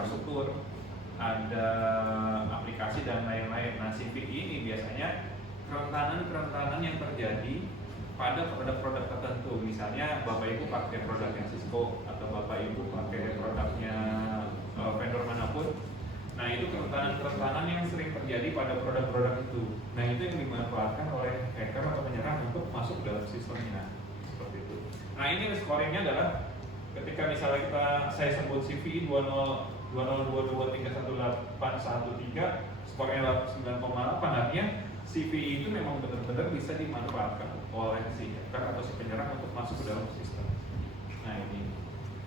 infrastruktur, ada aplikasi dan lain-lain. Nah, CVE ini biasanya kerentanan yang terjadi pada produk-produk tertentu. Misalnya Bapak Ibu pakai produknya Cisco atau Bapak Ibu pakai produknya vendor manapun. Nah, itu kerentanan yang sering terjadi pada produk-produk itu. Nah, itu yang dimanfaatkan oleh hacker atau penyerang untuk masuk dalam sistemnya. Seperti itu. Nah, ini scoringnya adalah ketika misalnya saya sebut CVE 2022311813, skornya 9,8, artinya CVE itu memang benar-benar bisa dimanfaatkan oleh si hacker atau si penyerang untuk masuk ke dalam sistem.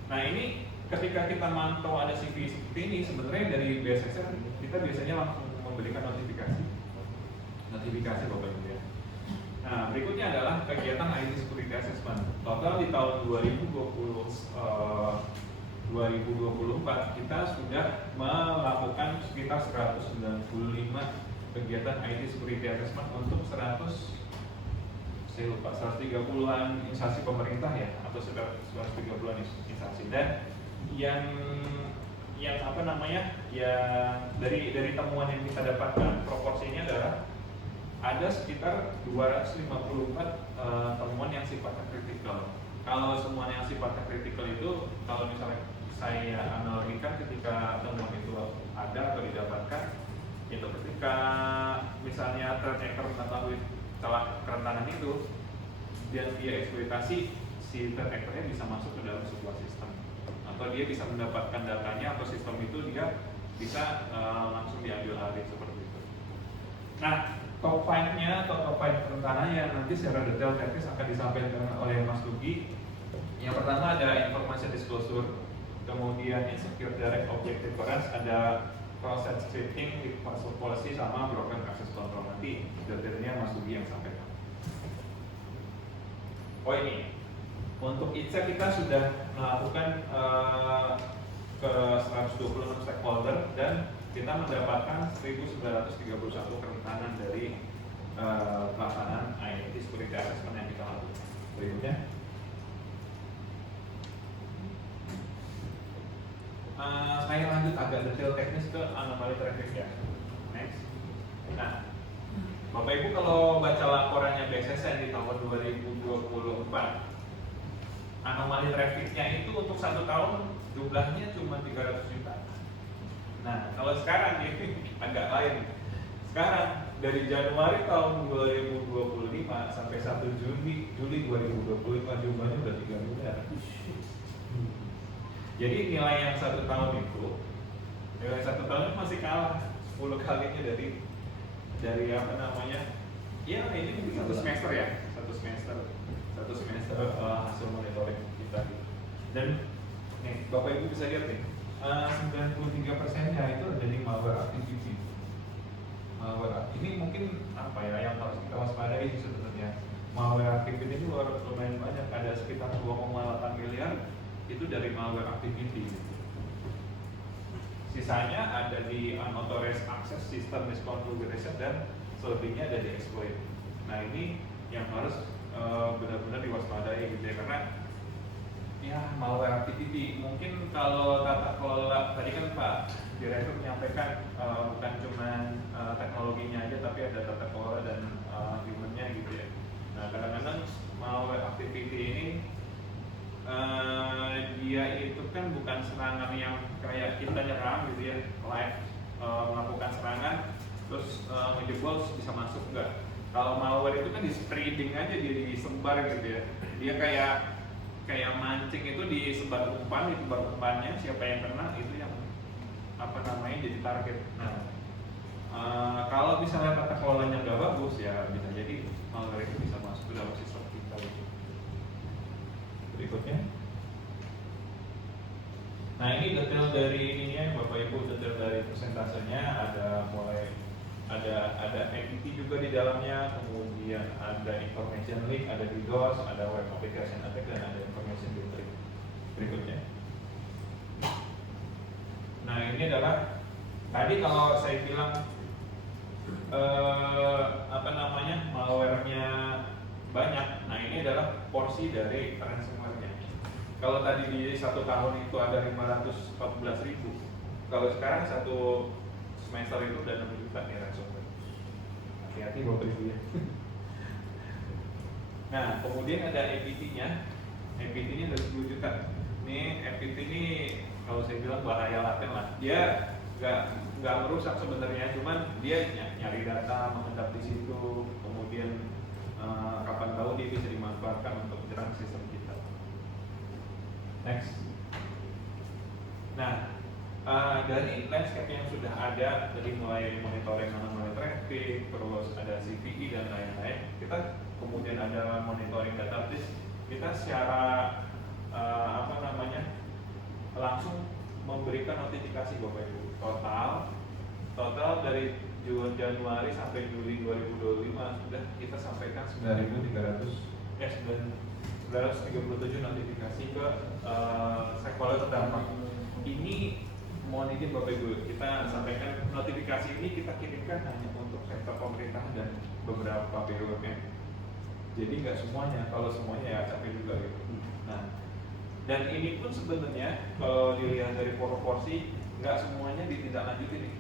Nah ini ketika kita mantau ada CVE seperti ini, sebenarnya dari BSSN kita biasanya langsung memberikan notifikasi Bapak Ibu ya. Nah, berikutnya adalah kegiatan IT Security Assessment. Total di tahun 2024 kita sudah melakukan sekitar 195 kegiatan IT Security Assessment untuk 130-an instansi pemerintah ya, atau 130-an instansi. Dan yang apa namanya, yang dari temuan yang kita dapatkan, proporsinya adalah ada sekitar 254 temuan yang sifatnya kritikal. Kalau semua yang sifatnya kritikal itu, kalau misalnya saya analogikan ketika temuan itu ada atau didapatkan, itu ketika misalnya threat actor mengetahui celah kerentanan itu dan dia eksploitasi, si threat actor-nya bisa masuk ke dalam sebuah sistem, atau dia bisa mendapatkan datanya atau sistem itu dia bisa langsung diambil alih seperti itu. Nah, top 5-nya atau top 5 kerentanannya yang nanti secara detail teknis akan disampaikan oleh Mas Lugi. Yang pertama ada information disclosure, kemudian insecure direct objective difference, ada cross-site scripting, password policy, sama broken access control. Nanti detailnya Mas Lugi yang sampaikan. Oh ini, untuk ITSA kita sudah melakukan ke 126 stakeholder dan kita mendapatkan 1931 kerentanan dari pelaksanaan IT Security Assessment yang kita lakukan. Berikutnya, saya lanjut agak detail teknis ke anomali traffic ya. Next. Nah, Bapak Ibu kalau baca laporannya BSSN di tahun 2024, anomali trafficnya itu untuk 1 tahun jumlahnya cuma 300 juta. Nah, kalau sekarang ini agak lain. Sekarang dari Januari tahun 2025 sampai 1 Juli 2025 jumlahnya udah 3 miliar. Jadi nilai yang 1 tahun itu, nilai 1 tahun itu masih kalah 10 kalinya dari apa namanya? Ya ini mungkin 1 semester ya, 1 semester hasil monitoring kita. Dan nih Bapak Ibu bisa lihat nih, 93%-nya itu dari malware activity. Malware ini mungkin apa ya yang harus kita waspadai sebenarnya. Malware activity itu lumayan banyak, ada sekitar 2,8 miliar itu dari malware activity. Sisanya ada di unauthorized access, system misconfiguration, dan selebihnya ada di exploit. Nah ini yang harus benar-benar diwaspadai gitu ya, karena ya malware activity mungkin kalau tata kelola tadi kan Pak Direktur menyampaikan bukan cuma teknologinya aja tapi ada tata kelola dan humannya gitu ya. Nah kadang-kadang malware activity ini dia itu kan bukan serangan yang kayak kita nyerang gitu ya, live melakukan serangan terus ngejebol bisa masuk, enggak. Kalau malware itu kan di spreading aja, dia disebar gitu ya. Dia kayak mancing itu disebar umpannya, siapa yang kena itu yang apa namanya jadi target. Nah, kalau misalnya tata kelolanya nggak bagus ya bisa jadi malware itu bisa masuk ke dalam sistem kita. Berikutnya, nah ini detail dari ininya Bapak Ibu, detail dari persentasenya, ada mulai ada entity juga di dalamnya, kemudian ada information leak, ada DDoS, ada web application attack, dan ada information leak. Berikutnya, nah ini adalah tadi kalau saya bilang apa namanya malware-nya banyak. Nah ini adalah porsi dari ransomware-nya. Kalau tadi di 1 tahun itu ada 514.000, kalau sekarang satu semester itu udah 6 juta nih ransomware. Hati-hati Bapak Ibu ya. Nah, kemudian ada EPT-nya. EPT-nya dari 10 juta. Ini EPT ini kalau saya bilang bahaya laten lah. Dia nggak merusak sebenarnya, cuman dia nyari data, mengendap di situ, kemudian kapan tahu dia bisa dimanfaatkan untuk menyerang sistem kita. Next. Nah, dari landscape yang sudah ada, dari mulai monitoring anomaly traffic, terus ada CVE dan lain-lain, kita kemudian ada monitoring database, kita secara langsung memberikan notifikasi Bapak Ibu. Total dari Januari sampai Juli 2025 sudah kita sampaikan 937 notifikasi ke stakeholder terdampak. Ini mohon izin Bapak Ibu, kita sampaikan notifikasi ini kita kirimkan hanya untuk sektor pemerintahan dan beberapa BUMN. Jadi nggak semuanya, kalau semuanya ya capek juga gitu. Nah, dan ini pun sebenarnya kalau dilihat dari proporsi, nggak semuanya ditindaklanjuti nih.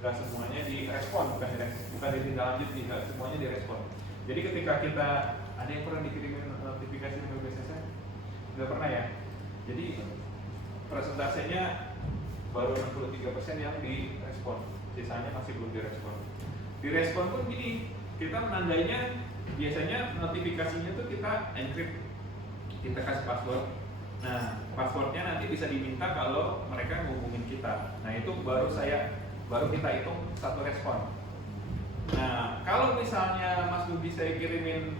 Nggak semuanya direspon, bukan ditindaklanjuti, nggak semuanya direspon. Jadi ketika kita ada yang pernah dikirimin notifikasi ke BSSN, nggak pernah ya. Jadi persentasenya baru 63% yang direspon, sisanya masih belum direspon. Direspon pun gini, kita menandainya biasanya notifikasinya tuh kita encrypt, kita kasih password. Nah, passwordnya nanti bisa diminta kalau mereka ngubungin kita. Nah, itu baru kita hitung satu respon. Nah, kalau misalnya Mas Budi saya kirimin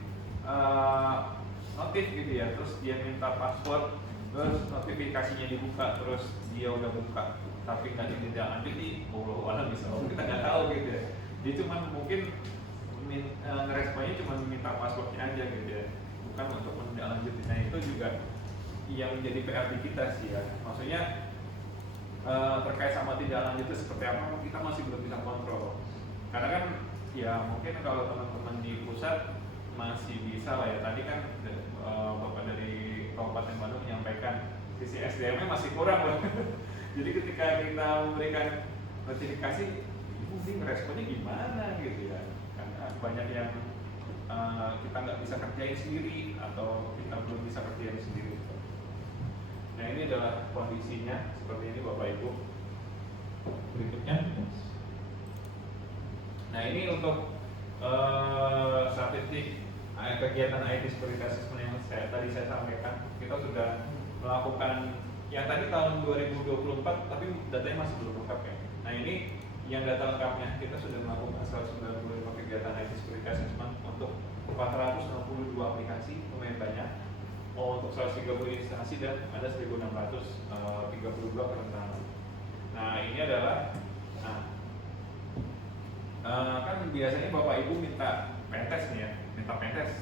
notif gitu ya, terus dia minta password, terus notifikasinya dibuka, terus dia udah buka, tapi nggak ditindaklanjuti, Allah bisa, kita nggak tahu gitu ya. Dia cuma mungkin ngeresponnya cuma minta passwordnya aja gitu ya, bukan untuk menindaklanjuti. Nah, itu juga yang menjadi PR di kita sih ya. Maksudnya terkait sama tindak lanjut itu seperti apa, kita masih belum bisa kontrol. Karena kan ya mungkin kalau teman-teman di pusat masih bisa lah ya. Tadi kan Bapak dari Kabupaten Bandung menyampaikan sisi SDM-nya masih kurang loh. Jadi ketika kita memberikan notifikasi, mungkin responnya gimana gitu ya. Karena banyak yang kita nggak bisa kerjain sendiri atau kita belum bisa kerjain sendiri. Nah, ini adalah kondisinya seperti ini Bapak Ibu. Berikutnya. Nah, ini untuk statistik kegiatan IT Security Assessment yang tadi saya sampaikan. Kita sudah melakukan yang tadi tahun 2024, tapi datanya masih belum lengkap ya. Nah, ini yang data lengkapnya, kita sudah melakukan 195 kegiatan IT Security Assessment untuk 462 aplikasi, lumayan banyak. Untuk 130 instansi dan ada 1632 kerentanan. Nah, ini adalah kan biasanya Bapak Ibu minta pentest nih ya, minta pentest,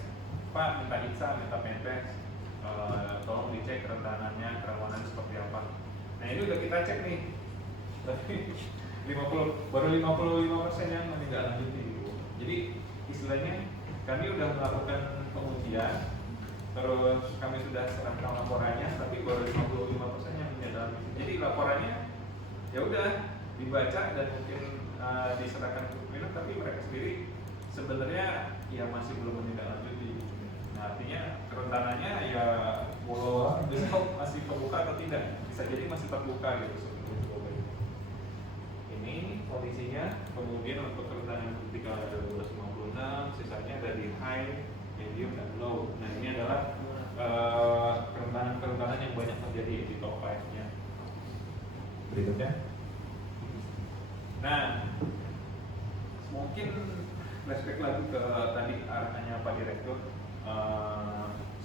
Pak minta ITSA, minta pentest, tolong dicek kerentanannya, kerawanan seperti apa. Nah, ini udah kita cek nih, tapi baru 55% yang menindaklanjuti. Jadi istilahnya kami udah melakukan pengujian, terus kami sudah serahkan laporannya, tapi baru 55% yang menindaklanjuti. Jadi laporannya ya udah dibaca dan mungkin diserahkan ke pimpinan, tapi mereka sendiri sebenarnya ya masih belum menindaklanjuti. Nah, artinya kerentanannya ya besok masih terbuka atau tidak, bisa jadi masih terbuka gitu seperti itu. Ini kondisinya. Kemudian untuk kerentanan kritikal ada 256, sisanya ada di high, medium, dan low. Nah, ini adalah kerentanan yang banyak terjadi di top 5-nya. Berikutnya. Nah, mungkin flashback lagi ke tadi arahannya Pak Direktur.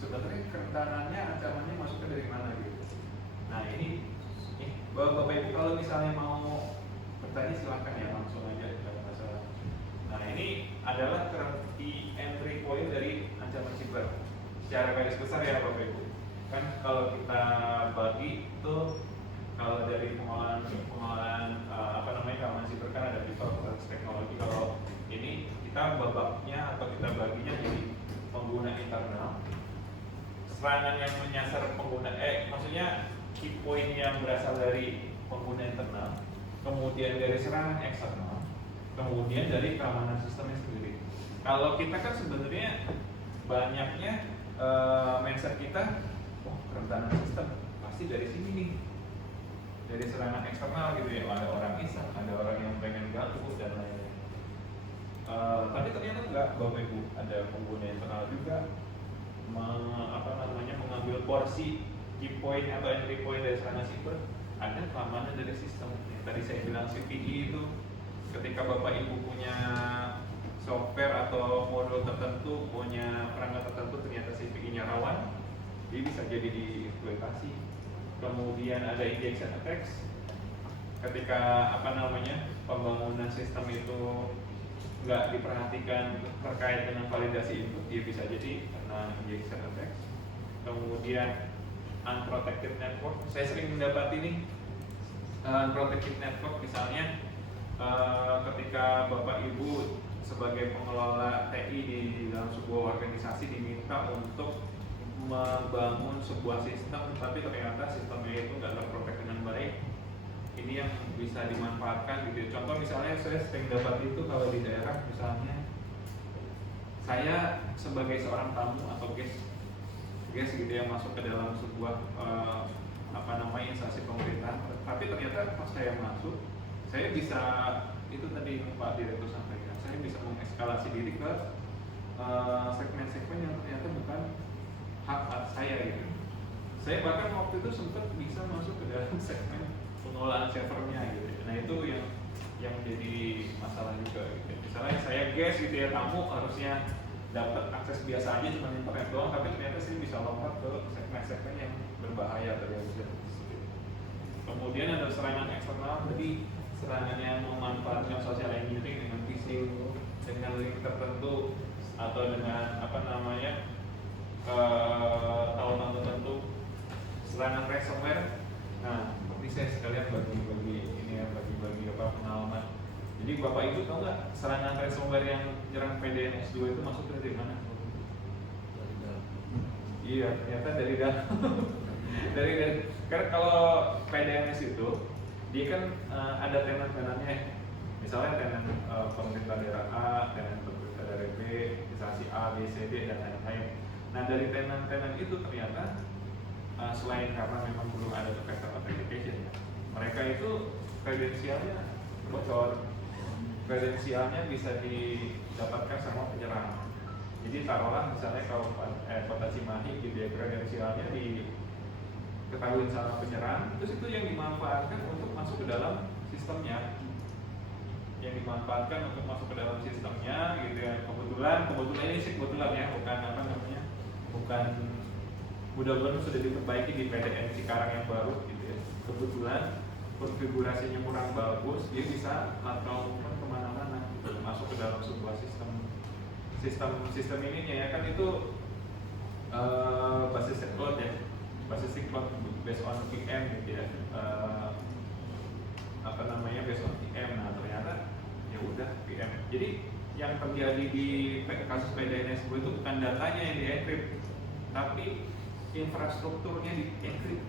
Sebenarnya kerentanannya, ancamannya masuknya dari mana gitu. Nah, ini Bapak Ibu kalau misalnya mau bertanya silahkan ya, langsung aja, tidak masalah. Nah, ini adalah key entry point dari ancaman siber secara garis besar ya Bapak Ibu. Kan kalau kita bagi itu, kalau dari pengolahan keamanan siber kan ada people proses teknologi. Kalau ini kita babaknya atau kita baginya jadi pengguna internal, serangan yang menyasar pengguna, maksudnya key point yang berasal dari pengguna internal, kemudian dari serangan eksternal, kemudian dari keamanan sistemnya sendiri. Kalau kita kan sebenarnya banyaknya mindset kita, kerentanan sistem pasti dari sini nih, dari serangan eksternal gitu ya, ada orang iseng, ada orang yang pengen ganggu dan lain-lain. Tapi ternyata enggak, Bapak Ibu, ada pengguna internal juga mengambil porsi key point atau entry point dari serangan siber. Ada keamanan dari sistem. Tadi saya bilang CVE itu, ketika Bapak Ibu punya software atau modul tertentu, punya perangkat tertentu, ternyata CVE-nya rawan, dia bisa jadi dieksploitasi. Kemudian ada injection attacks, ketika pembangunan sistem itu nggak diperhatikan terkait dengan validasi input, dia bisa jadi kena injection attacks. Kemudian unprotected network, saya sering mendapati nih unprotected network, misalnya ketika Bapak Ibu sebagai pengelola TI di dalam sebuah organisasi diminta untuk membangun sebuah sistem, tapi ternyata sistemnya itu nggak terprotek dengan baik. Ini yang bisa dimanfaatkan gitu. Contoh misalnya saya sering dapat itu kalau di daerah, misalnya saya sebagai seorang tamu atau guest gitu ya, masuk ke dalam sebuah instansi pemerintah, tapi ternyata pas saya masuk, saya bisa, itu tadi Pak Direktur sampaikan, saya bisa mengeskalasi diri ke segmen-segmen yang ternyata bukan hak saya gitu. Saya bahkan waktu itu sempat bisa masuk ke dalam segmen pengelolaan servernya gitu. Nah itu yang jadi masalah juga gitu. Misalnya saya guest gitu ya, tamu harusnya dapat akses biasa aja cuma internet doang, tapi ternyata sih bisa lompat ke segmen-segmen yang berbahaya tadi yang bisa disebut. Kemudian ada serangan eksternal, jadi serangan yang memanfaatkan social engineering dengan phishing, dengan link tertentu atau dengan tautan tertentu, serangan ransomware. Nah, ini saya sekalian bagi pengalaman. Jadi Bapak Ibu tahu nggak serangan ransomware yang nyerang PDNS2 itu masuk dari mana? Dari dalam. Iya, ternyata dari dalam. dari karena kalau PDNS itu dia kan ada tenan-tenannya. Misalnya tenan pemerintah daerah A, tenan pemerintah daerah B, instansi A, B, C, D dan lain-lain. Nah dari tenan-tenan itu ternyata selain karena memang belum ada two-factor authentication, mereka itu kredensialnya bocor, kredensialnya bisa didapatkan sama penyerang. Jadi taruhlah misalnya kalau kota Cimahi gitu ya, kredensialnya diketahui sama penyerang, terus itu yang dimanfaatkan untuk masuk ke dalam sistemnya, gitu ya. Kebetulan ini sih kebetulan ya, bukan mudah-mudahan sudah diperbaiki di PDN Cikarang yang baru gitu ya. Kebetulan konfigurasinya kurang bagus, dia bisa lateral movement kemana-mana gitu, masuk ke dalam sebuah sistem ininya ya kan, itu basis cloud ya, basis cloud based on VM gitu ya, based on VM. Nah ternyata ya udah VM. Jadi yang terjadi di kasus PDNS itu bukan datanya yang di-encrypt, tapi infrastrukturnya di-encrypt.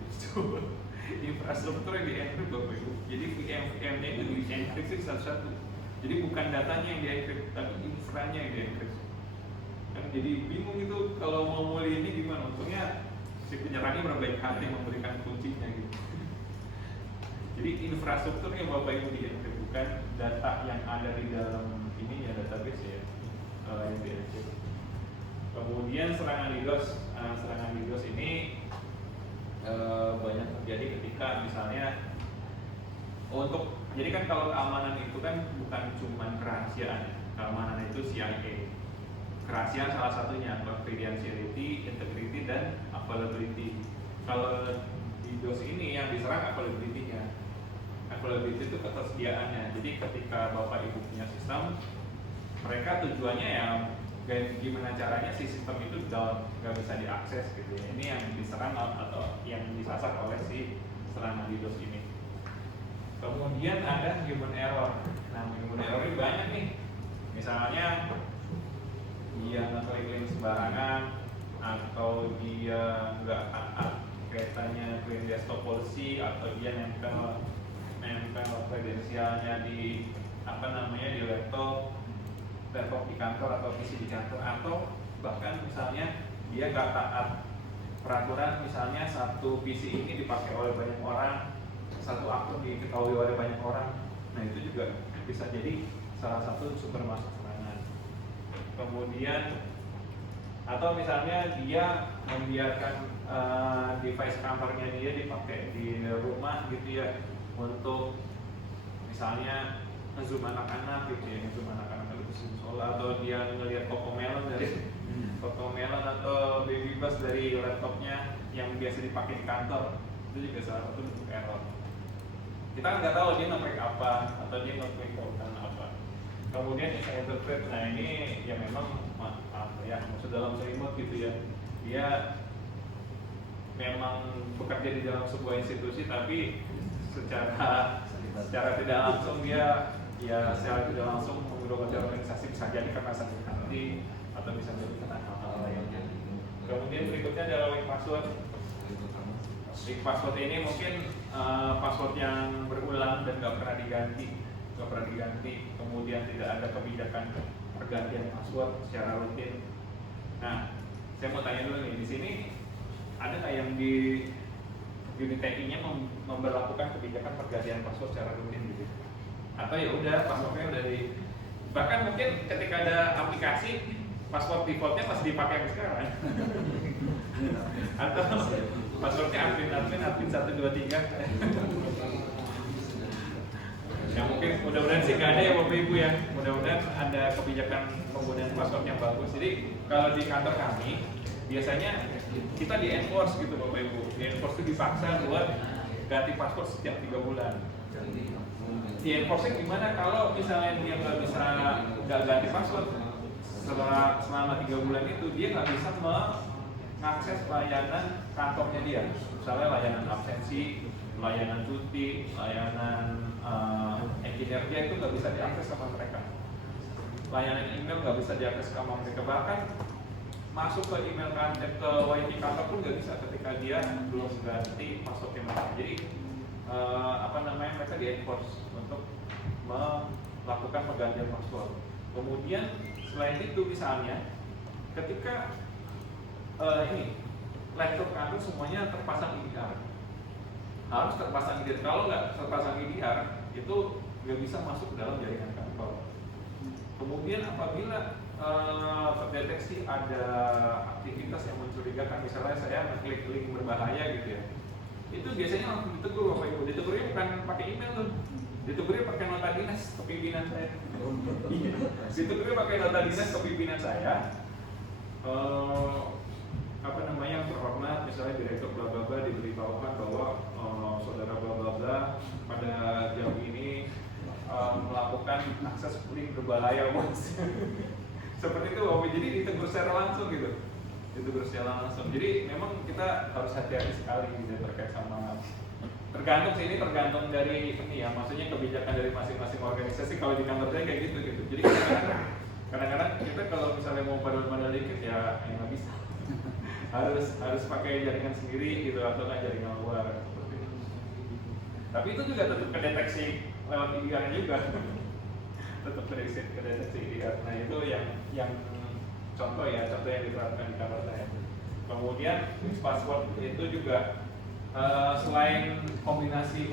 Infrastruktur yang di-encrypt Bapak Ibu. Jadi VM-nya itu di-encrypt satu-satu. Jadi bukan datanya yang di-encrypt, tapi infranya yang di-encrypt. Kan jadi bingung itu kalau mau mulai ini gimana? Untungnya si penyerangnya berbaik hati memberikan kuncinya gitu. Jadi infrastrukturnya Bapak Ibu di-encrypt, bukan data yang ada di dalam ini ya, database ya, yang di-encrypt. Kemudian serangan DDoS ini banyak terjadi ketika misalnya jadi kan kalau keamanan itu kan bukan cuma kerahasiaan, keamanan itu CIA. Kerahasiaan salah satunya, confidentiality, integrity, dan availability. Kalau DDoS ini yang diserang availability-nya. Availability itu ketersediaannya. Jadi ketika Bapak Ibu punya sistem, mereka tujuannya ya gimana caranya si sistem itu nggak bisa diakses gitu ya. Ini yang diserang atau yang disasar oleh si serangan DDoS ini. Kemudian ada human error. Nah, human error ini banyak nih. Misalnya dia ngeklik link sembarangan, atau dia nggak taat kaitannya clean desktop policy, atau dia nempel kredensialnya di di laptop di kantor atau PC di kantor, atau bahkan misalnya dia nggak taat peraturan, misalnya satu PC ini dipakai oleh banyak orang, satu akun diketahui oleh banyak orang. Nah itu juga bisa jadi salah satu sumber masuk serangan. Kemudian atau misalnya dia membiarkan device kantornya dia dipakai di rumah gitu ya, untuk misalnya ngezoom anak-anak gitu ya, ngezoom anak-anak di sekolah, atau dia ngelihat Cocomelon dari Cocomelon atau Baby Bus dari laptopnya yang biasa dipakai di kantor. Itu juga salah satu bentuk error. Kita nggak tahu dia nge-break apa atau dia nge-break apa. Kemudian interpret, nah ini ya memang maksud dalam selimut gitu ya, dia memang bekerja di dalam sebuah institusi, tapi secara tidak langsung dia secara tidak langsung menggerogoti organisasi, bisa jadi karena sakit hati atau bisa jadi karena hal-hal lainnya. Kemudian berikutnya adalah weak password. Weak password ini mungkin password yang berulang dan nggak pernah diganti, kemudian tidak ada kebijakan pergantian password secara rutin. Nah, saya mau tanya dulu nih, di sini ada nggak yang di unit TI-nya memberlakukan kebijakan pergantian password secara rutin gitu? Atau ya udah passwordnya udah bahkan mungkin ketika ada aplikasi password defaultnya masih dipakai sampai sekarang. Atau passwordnya admin 123. Ya mungkin mudah-mudahan sih nggak ada ya Bapak Ibu ya. Mudah-mudahan ada kebijakan penggunaan password yang bagus. Jadi kalau di kantor kami biasanya kita di enforce gitu Bapak Ibu. Di enforce itu dipaksa buat ganti password setiap 3 bulan. Di enforce gimana kalau misalnya dia nggak ganti password selama 3 bulan itu, dia nggak bisa mengakses layanan kantornya dia. Misalnya layanan absensi, layanan cuti, layanan kinerja itu nggak bisa diakses sama mereka. Layanan email nggak bisa diakses sama mereka, bahkan masuk ke email kantor, ke WiFi kantor pun nggak bisa ketika dia belum ganti passwordnya mereka. Jadi mereka di enforce untuk melakukan pergantian password. Kemudian selain itu misalnya ketika laptop kantor semuanya terpasang EDR, harus terpasang EDR. Kalau nggak terpasang EDR itu nggak bisa masuk ke dalam jaringan kantor. Kemudian apabila terdeteksi ada aktivitas yang mencurigakan, misalnya saya mengklik link berbahaya gitu ya, itu biasanya langsung ditegur Bapak Ibu. Ditegurnya bukan pakai email tuh, ditegurnya pakai nota dinas ke pimpinan saya. Ditegurnya pakai nota dinas ke pimpinan saya. Terhormat, misalnya direktur bla bla bla diberitahukan bahwa saudara bla bla bla pada jam ini melakukan akses link berbahaya, bos. Seperti itu Bapak. Jadi ditegur secara langsung gitu. Ditegur secara langsung. Jadi memang kita harus hati-hati sekali gitu terkait sama, tergantung dari ini ya, maksudnya kebijakan dari masing-masing organisasi. Kalau di kantor saya kayak gitu. Jadi kadang-kadang kita kalau misalnya mau padahal dikit ya nggak bisa. harus pakai jaringan sendiri gitu, atau nggak jaringan luar. Tapi itu juga tetap kedeteksi lewat EDR juga. Tetap kedeteksi EDR. Nah itu yang contoh yang diterapkan di kantor saya. Kemudian password itu juga selain kombinasi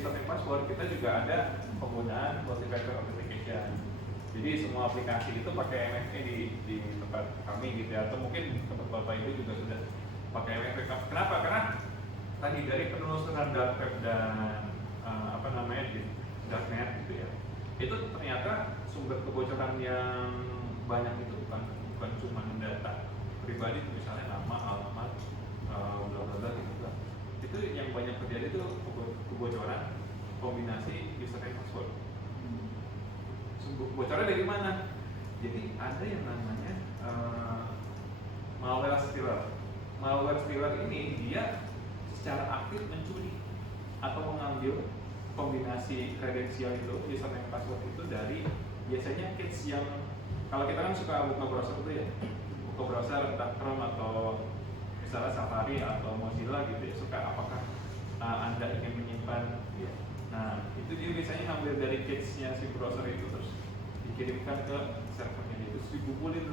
static password, kita juga ada penggunaan multi-factor authentication. Jadi semua aplikasi itu pakai MFA di tempat kami gitu ya, atau mungkin tempat Bapak Ibu juga sudah pakai MFA. Kenapa? Karena tadi dari penelusuran dark web dan di darknet gitu ya, itu ternyata sumber kebocoran yang banyak itu bukan cuma data pribadi, misalnya nama, alamat, bla bla bla gitu. Itu yang banyak terjadi itu kebocoran kombinasi username password. Bocornya dari mana? Jadi ada yang namanya malware stealer. Malware stealer ini dia secara aktif mencuri atau mengambil kombinasi kredensial itu, username password itu dari biasanya cache yang, kalau kita kan suka buka browser itu ya, buka browser entah Chrome atau misalnya Safari atau Mozilla gitu ya, suka apakah Anda ingin menyimpan. Nah itu dia biasanya ambil dari cache-nya si browser itu terus dikirimkan ke servernya itu, terus dikumpulin.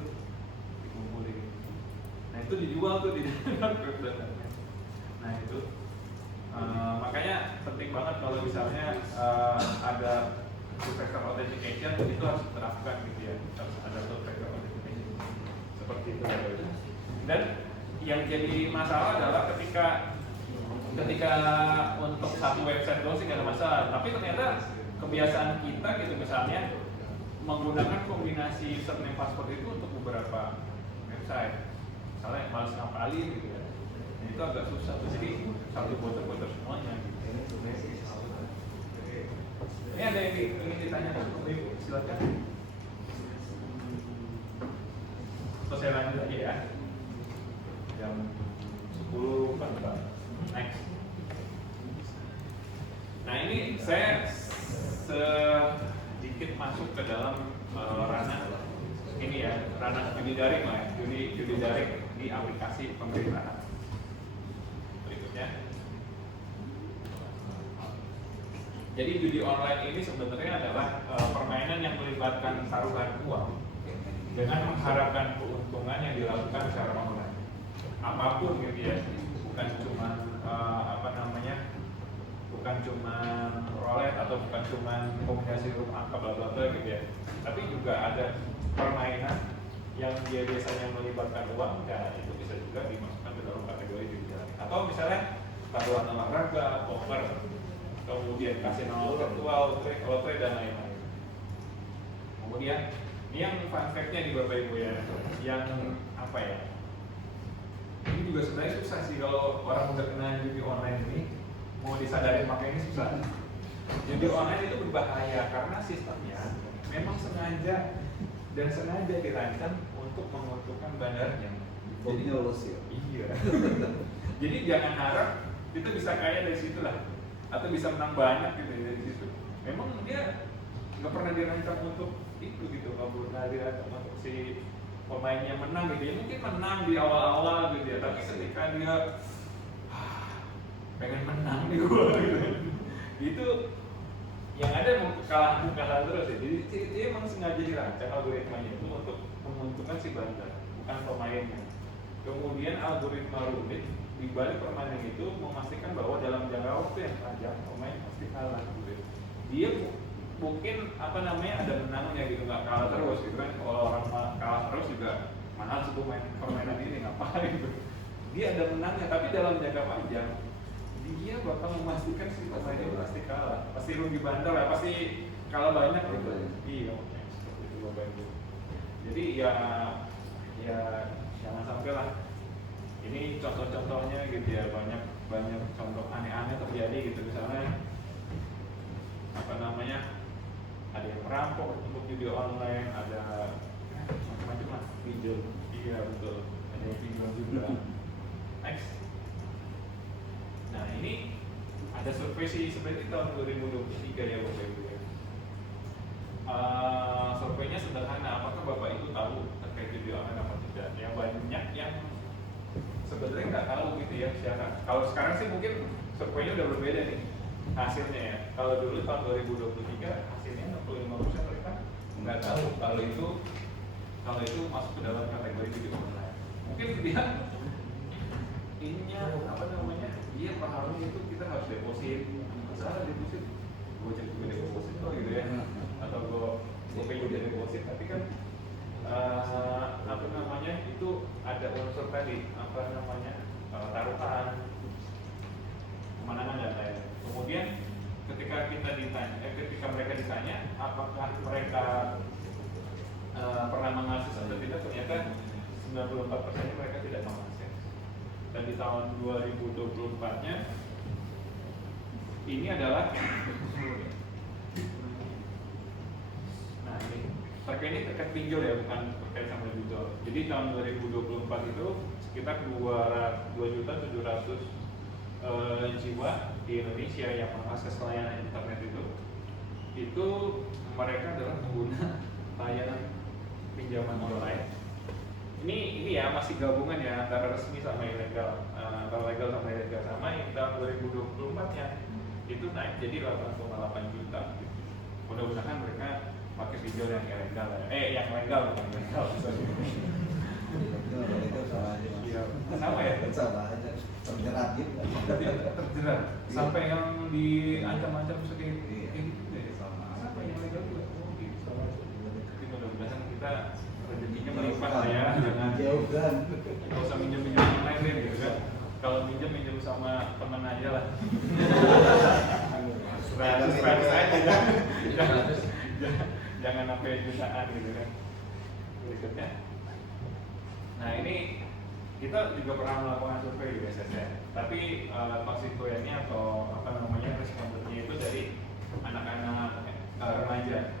Nah itu dijual tuh di dark web datanya. Nah itu makanya penting banget kalau misalnya ada two-factor authentication itu harus diterapkan gitu ya, harus ada two-factor authentication seperti itu. Dan yang jadi masalah adalah ketika untuk satu website doang sih nggak ada masalah, tapi ternyata kebiasaan kita gitu misalnya menggunakan kombinasi username password itu untuk beberapa website, misalnya malas ngapalin gitu ya, nah, itu agak susah tuh, jadi satu boter semuanya gitu. Ini ada yang ingin ditanya Bapak Ibu, silakan. Atau saya lanjut aja ya, jam 10 kan. Next. Nah ini saya sedikit masuk ke dalam ranah ini ya, ranah judi daring lah, judi daring di aplikasi pemerintahan. Berikutnya. Jadi judi online ini sebenarnya adalah permainan yang melibatkan taruhan uang dengan mengharapkan keuntungan yang dilakukan secara online. Apapun gitu ya, bukan cuma bukan cuma roulette atau bukan cuma kombinasi huruf angka bla bla bla gitu ya, tapi juga ada permainan yang dia biasanya melibatkan uang, dan itu bisa juga dimasukkan ke dalam kategori judi daring. Atau misalnya taruhan olahraga, poker, kemudian kasino virtual, lotre dan lain-lain. Kemudian ini yang fun fact-nya di Bapak Ibu ya, yang apa ya? Ini juga sebenarnya susah sih kalau orang udah kena judi online ini, mau disadarin pakai ini susah. Judi online itu berbahaya karena sistemnya memang sengaja dirancang untuk menguntungkan bandarnya. Jadi lolos ya. Iya. Jadi jangan harap kita bisa kaya dari situ lah, atau bisa menang banyak gitu dari situ. Memang dia nggak pernah dirancang untuk itu gitu, nggak pernah dirancang untuk si pemainnya menang gitu ya. Mungkin menang di awal-awal gitu ya, tapi ketika dia pengen menang nih gue gitu, itu yang ada mau kalah terus ya. Jadi dia memang sengaja dirancang algoritmanya itu untuk menguntungkan si bandar, bukan pemainnya. Kemudian algoritma rumit di balik permainan itu memastikan bahwa dalam jangka waktu yang panjang pemain pasti kalah gitu. Dia mungkin ada menangnya gitu, nggak kalah terus gitu kan. Kalau orang kalah terus juga mahal sih permainan ini, ngapain gitu. Dia ada menangnya, tapi dalam jangka panjang dia bakal memastikan si pemainnya pasti kalah, pasti rugi bandar lah, pasti kalah banyak gitu. Iya, seperti itu Bapak Ibu. Jadi ya jangan sampai lah. Ini contoh-contohnya gitu ya, banyak contoh aneh-aneh terjadi gitu, misalnya ada yang merampok untuk judi online, ada macam-macam lah, pinjol. Iya betul, ada yang pinjol juga. Next. Nah ini ada survei sih seperti tahun 2023 ya Bapak Ibu ya. Surveinya sederhana, apakah Bapak Ibu tahu terkait judi online apa tidak? Ya banyak yang sebenarnya nggak tahu gitu ya secara. Kalau sekarang sih mungkin surveinya udah berbeda nih hasilnya ya. Kalau dulu tahun 2023 hasilnya 65% mereka nggak tahu kalau itu masuk ke dalam kategori judi online. Mungkin dia dia pahami itu kita harus deposit, salah deposit, gue cek juga deposit kok gitu ya, atau gue pengen jadi deposit, tapi kan itu ada unsur tadi taruhan, kemenangan dan lain. Kemudian ketika mereka ditanya apakah mereka pernah mengakses atau tidak, ternyata 94% mereka tidak mengakses. Dan di tahun 2024-nya ini adalah nah ini terkait pinjol ya, bukan terkait sama pinjol. Jadi tahun 2024 itu sekitar 2.700.000 jiwa di Indonesia yang mengakses layanan internet itu mereka adalah pengguna layanan pinjaman online ini ya masih gabungan ya antara resmi sama ilegal, antara legal sama ilegal. Sama yang tahun 2024 ya itu naik jadi 8,8 juta gitu. Mudah-mudahan mereka pakai pinjol yang ilegal ya. Yang legal bukan ilegal. Itu sama aja. Iya, sama ya? Sama aja. Terjerat gitu. Terjerat. Sampai yang diancam-ancam kayak gitu deh. Sama yang legal juga. Oh gitu. Tapi mudah-mudahan kita rezekinya Iya, melimpah lah ya. Jangan jauhkan. Gak usah minjem-minjem yang lain deh gitu kan. Kalau minjem sama teman aja lah. 100 aja. Jangan sampai jutaan gitu kan. Berikutnya. Nah ini kita juga pernah melakukan survei di BSSN, tapi konstituennya atau respondennya itu dari anak-anak remaja.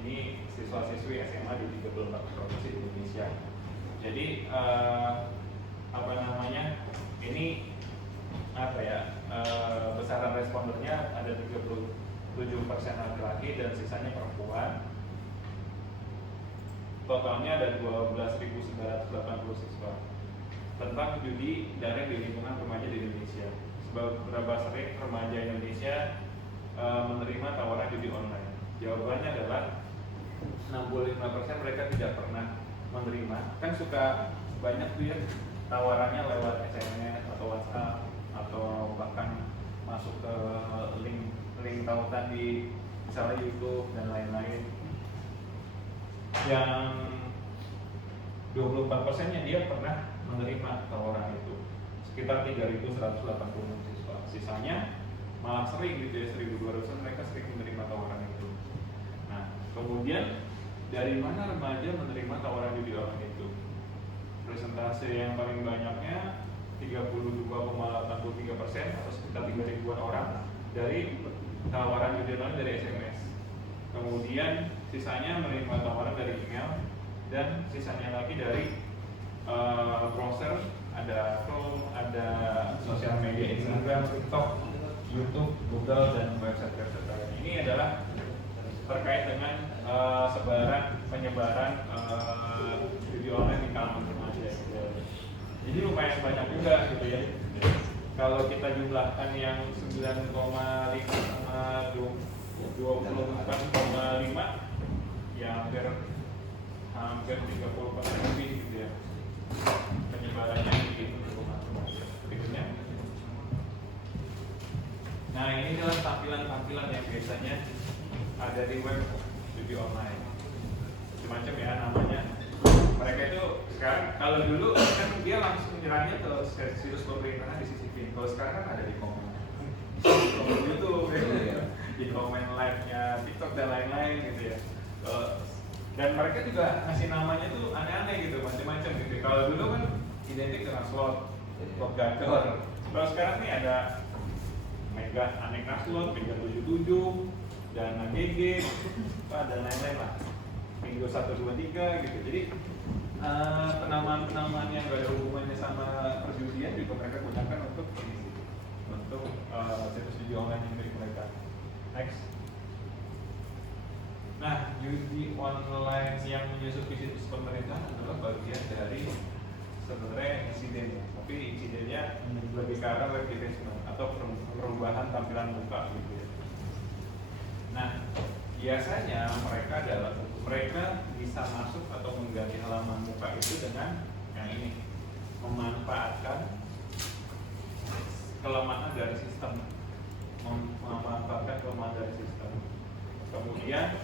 Ini siswa-siswi SMA di 34 provinsi di Indonesia. Jadi ini besaran respondennya ada 37% laki-laki dan sisanya perempuan. Totalnya ada 12.980 siswa tentang judi daring di lingkungan remaja di Indonesia. Seberapa sering remaja Indonesia menerima tawaran judi online? Jawabannya adalah 65% mereka tidak pernah menerima. Kan suka banyak tuh ya tawarannya lewat SMS atau WhatsApp atau bahkan masuk ke link tautan di misalnya YouTube dan lain-lain. Yang 24%-nya dia pernah menerima tawaran itu, sekitar 3.180 siswa. Sisanya malah sering gitu ya, 1.200 mereka sering menerima tawaran itu. Nah, kemudian dari mana remaja menerima tawaran judi online itu? Persentase yang paling banyaknya 32,83% atau sekitar 3.000-an orang dari tawaran judi online dari SMS. Kemudian sisanya menerima tawaran dari email dan sisanya lagi dari browser, ada Chrome, ada sosial media Instagram, TikTok, YouTube, Google dan website-website lain. Ini adalah terkait dengan penyebaran judi online di kalangan remaja. Jadi lumayan banyak juga gitu ya. Kalau kita jumlahkan yang 9,5 sama 24,5 ya hampir 30% lebih gitu ya penyebarannya gitu. Berikutnya. Nah ini adalah tampilan-tampilan yang biasanya ada di web judi online. Macam-macam ya namanya. Mereka itu sekarang kalau dulu kan dia langsung menyerangnya ke situs pemerintahan di CCTV. Kalau sekarang kan ada di komen. YouTube ya. Di komen live-nya TikTok dan lain-lain gitu ya. Dan mereka juga ngasih namanya tuh aneh-aneh gitu, macam-macam gitu. Kalau dulu kan identik dengan slot gator. Kalau sekarang nih ada Mega Aneka Slot, Mega 77 dan GG, dan lain-lain lah. Minggu 1, 2, 3 gitu. Jadi penamaan-penamaan yang gak ada hubungannya sama perjudian juga mereka gunakan untuk situs judi online yang milik mereka. Next. Nah, judi online yang menyusupi situs pemerintahan adalah bagian dari sebenarnya insiden, tapi insidennya lebih ke arah web defacement atau perubahan tampilan muka gitu ya. Nah, biasanya mereka bisa masuk atau mengganti halaman muka itu dengan yang ini, memanfaatkan kelemahan dari sistem, kemudian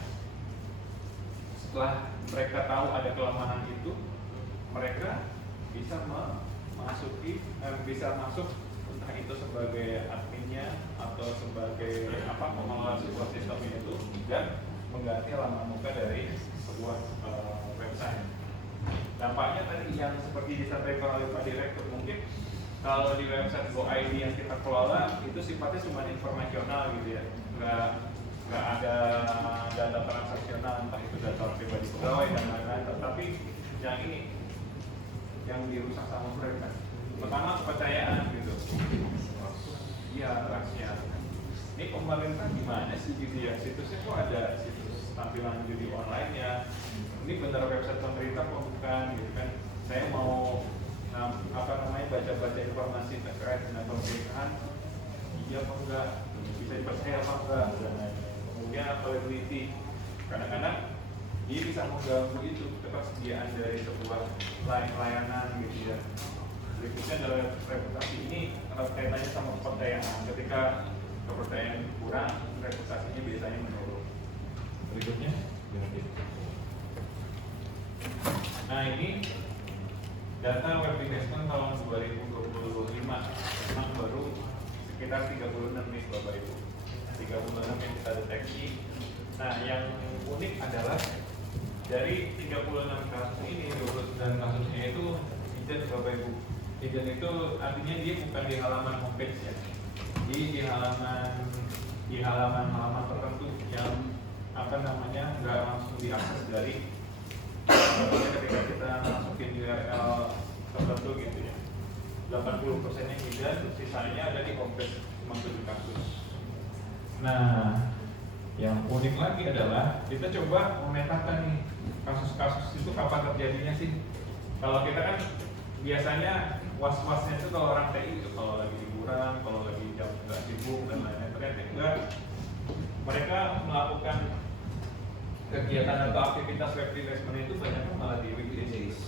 setelah mereka tahu ada kelemahan itu, mereka bisa masuk entah itu sebagai adminnya atau sebagai pengelola sebuah sistem itu dan mengganti halaman muka dari sebuah website. Dampaknya tadi yang seperti disampaikan oleh Pak Direktur, mungkin kalau di website GoID yang kita kelola itu sifatnya cuma informasional gitu ya, nggak ada data transaksional, entah itu data pribadi pegawai dan lain-lain. Tetapi yang ini yang dirusak sama mereka. Pertama kepercayaan gitu. Iya, rahasia. Ini pemerintah gimana sih gitu ya? Situsnya kok ada situs tampilan judi online ya? Ini benar website pemerintah kok bukan gitu kan? saya mau baca-baca informasi terkait dengan pemerintahan, iya apa enggak, bisa dipercaya apa enggak, kemudian availability. Kadang-kadang dia bisa mengganggu itu ketersediaan dari sebuah layanan gitu ya. Berikutnya adalah reputasi. Ini erat kaitannya sama kepercayaan. Ketika kepercayaan kurang, reputasinya biasanya menurun. Berikutnya, nah ini data web investment tahun 2025 memang baru sekitar 36 nih Bapak Ibu, 36 yang kita deteksi. Nah yang unik adalah dari 36 kasus ini, 29 kasusnya itu hidden Bapak Ibu. Hidden itu artinya dia bukan di halaman homepage ya, di halaman tertentu yang nggak langsung diakses dari ketika kita masukin URL tertentu gitu ya. 80% nya hidden, sisanya ada di homepage, cuma 7 kasus. Nah yang unik lagi adalah kita coba memetakan nih kasus-kasus itu kapan terjadinya sih. Kalau kita kan biasanya was-wasnya itu kalau orang TI itu kalau lagi liburan, kalau lagi jam nggak sibuk dan lain-lain. Ternyata enggak, mereka melakukan kegiatan atau aktivitas web investment itu banyaknya malah di weekdays.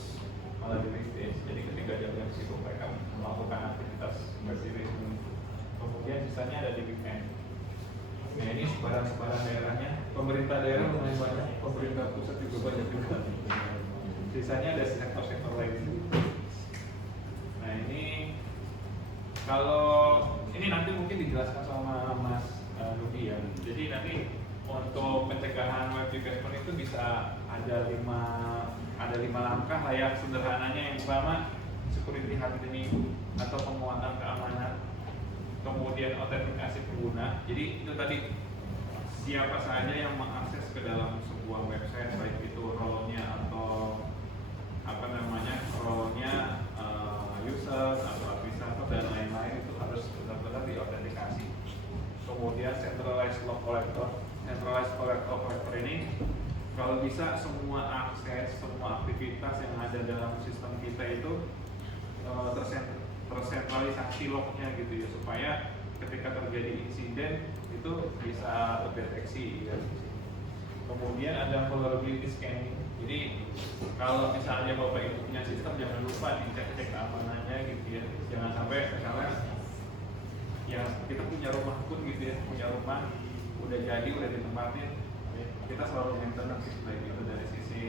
Jadi ketika jam sibuk mereka melakukan aktivitas web investment. Kemudian sisanya ada di weekend. Nah ini sebaran-sebaran daerahnya, pemerintah daerah lumayan banyak, pemerintah pusat juga banyak juga. Sisanya ada sektor-sektor lain. Nah ini kalau ini nanti mungkin dijelaskan sama Mas Nudi ya. Jadi nanti untuk pencegahan web investment itu bisa ada lima langkah lah ya sederhananya. Yang pertama security hardening atau penguatan keamanan, kemudian autentikasi pengguna. Jadi itu tadi siapa saja yang mengakses ke dalam sebuah website, baik itu role-nya atau role-nya user atau administrator dan lain-lain, itu harus benar-benar diautentikasi. Kemudian centralized log collector ini kalau bisa semua akses, semua aktivitas yang ada dalam sistem kita itu tersentralisasi lognya gitu ya, supaya ketika terjadi insiden itu bisa terdeteksi ya. Kemudian ada vulnerability scanning. Jadi kalau misalnya Bapak Ibu punya sistem, jangan lupa dicek keamanannya gitu ya. Jangan sampai misalnya ya kita punya rumah pun gitu ya, punya rumah udah jadi, udah ditempatin, kita selalu maintenance sih, baik itu dari sisi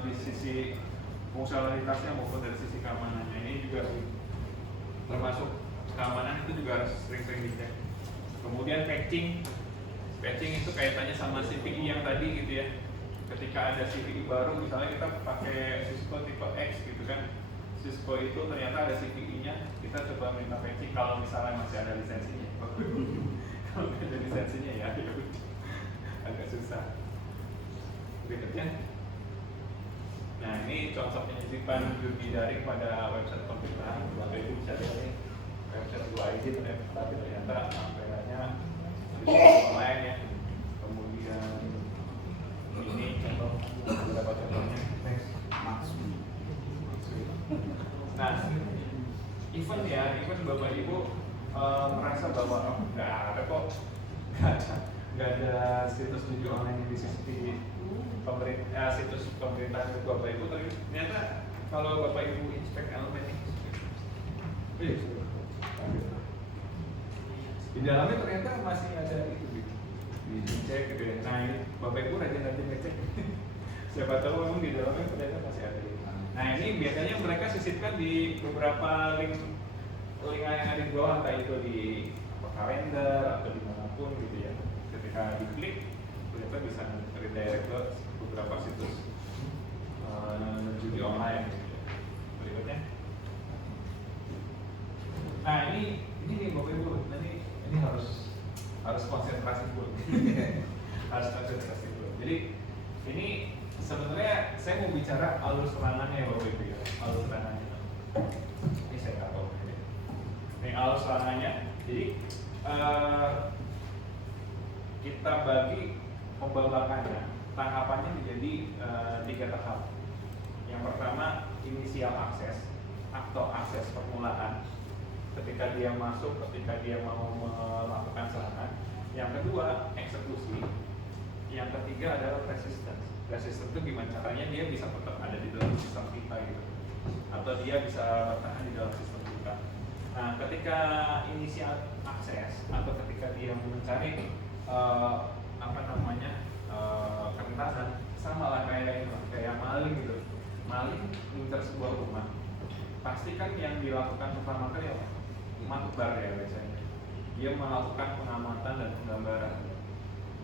di sisi fungsionalitasnya maupun dari sisi keamanannya. Ini juga termasuk keamanan itu juga harus sering-sering dicek. Kemudian patching itu kaitannya sama CPI yang tadi gitu ya. Ketika ada CPI baru, misalnya kita pakai Cisco tipe X gitu kan, Cisco itu ternyata ada CPI-nya, kita coba minta patching kalau misalnya masih ada lisensinya. Kalau nggak ada lisensinya ya agak susah. Berikutnya, nah ini contoh penyisipan judi daring pada website pemerintahan. Bapak Ibu bisa lihat ini website UID, tapi ternyata sampaiannya online ya. Kemudian ini contoh beberapa contohnya. Nah, event Bapak Ibu merasa bahwa nggak ada kok, nggak ada situs judi online di CCTV situs pemerintahan itu Bapak Ibu, tapi ternyata kalau Bapak Ibu inspek elemen ini, di dalamnya ternyata masih ada itu dicek gitu ya. Nah ini Bapak Ibu rajin-rajin ngecek, siapa tahu memang di dalamnya ternyata masih ada. Nah ini biasanya mereka sisipkan di beberapa link yang ada di bawah, entah itu di kalender atau dimanapun gitu ya. Ketika diklik ternyata bisa redirect ke beberapa situs judi online gitu ya. Berikutnya, nah ini nih Bapak Ibu, ini harus konsentrasi full. Harus konsentrasi full. Jadi ini sebenarnya saya mau bicara alur serangannya ya Bapak Ibu ya. Alur serangannya ini saya tahu ini alur serangannya. Jadi kita bagi pembawaannya tahapannya menjadi 3 tahap. Yang pertama inisial akses atau akses permulaan, ketika dia masuk, ketika dia mau melakukan serangan. Yang kedua eksekusi. Yang ketiga adalah resistance. Resistance itu gimana caranya dia bisa tetap ada di dalam sistem kita gitu, atau dia bisa bertahan di dalam sistem kita. Nah, ketika inisial akses atau ketika dia mencari kerentanan, sama lah kayak maling gitu. Maling mengincar sebuah rumah, pasti kan yang dilakukan pertama kali apa? Makbar ya biasanya. Dia melakukan pengamatan dan penggambaran,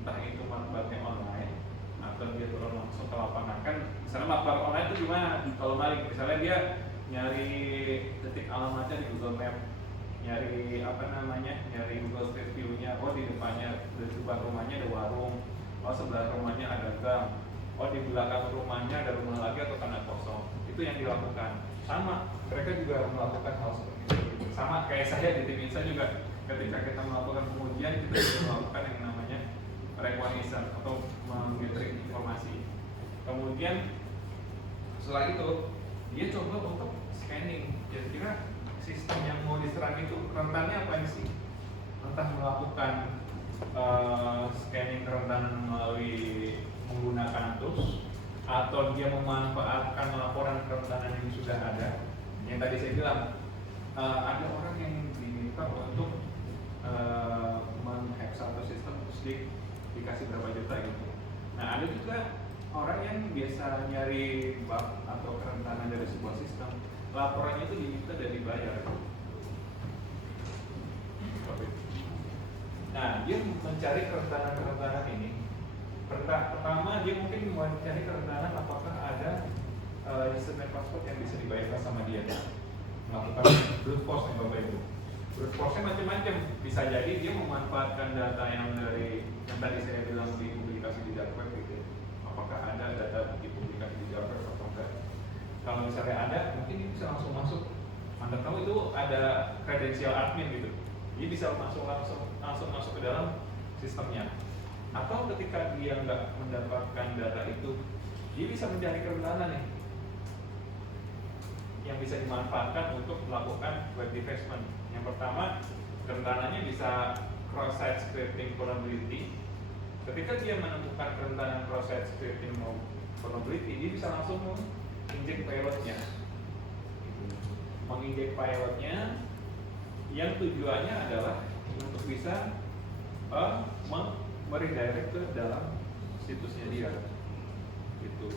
entah itu makbarnya online atau dia turun langsung ke lapangan. Kan misalnya makbar online itu gimana? Kalau maling, misalnya dia nyari titik alamatnya di Google Map, nyari nyari Google Street View-nya. Oh, di depannya, di depan rumahnya ada warung. Oh, sebelah rumahnya ada gang. Oh, di belakang rumahnya ada rumah lagi atau tanah kosong. Itu yang dilakukan. Sama, mereka juga melakukan hal seperti itu. Sama kayak saya di tim Insa juga, ketika kita melakukan pengujian, kita juga melakukan yang namanya reconnaissance atau menggetrik informasi. Kemudian setelah itu dia coba untuk scanning, kira-kira sistem yang mau diserang itu rentannya apa sih? Entah melakukan scanning kerentanan melalui menggunakan tools, atau dia memanfaatkan laporan kerentanan yang sudah ada. Yang tadi saya bilang, ada orang yang diminta untuk menghack satu sistem terus dikasih berapa juta gitu. Nah, ada juga orang yang biasa nyari bug atau kerentanan dari sebuah sistem, laporannya itu diminta dan dibayar. Nah, dia mencari kerentanan ini. Pertama dia mungkin mencari kerentanan apakah ada username password yang bisa dibayarkan sama dia. Melakukan brute force yang Bapak Ibu. Brute force-nya macam-macam. Bisa jadi dia memanfaatkan data yang tadi saya bilang dipublikasi di dark web gitu. Apakah ada data dipublikasi di dark web atau enggak? Kalau misalnya ada, mungkin dia bisa langsung masuk. Anda tahu itu ada kredensial admin gitu. Dia bisa langsung masuk ke dalam sistemnya. Atau ketika dia nggak mendapatkan data itu, dia bisa mencari kerentanan nih yang bisa dimanfaatkan untuk melakukan web defacement. Yang pertama, kerentanannya bisa cross-site scripting vulnerability. Ketika dia menemukan kerentanan cross-site scripting vulnerability, dia bisa langsung menginjek payloadnya. Menginjek payloadnya yang tujuannya adalah untuk bisa meredirect ke dalam situsnya dia gitu.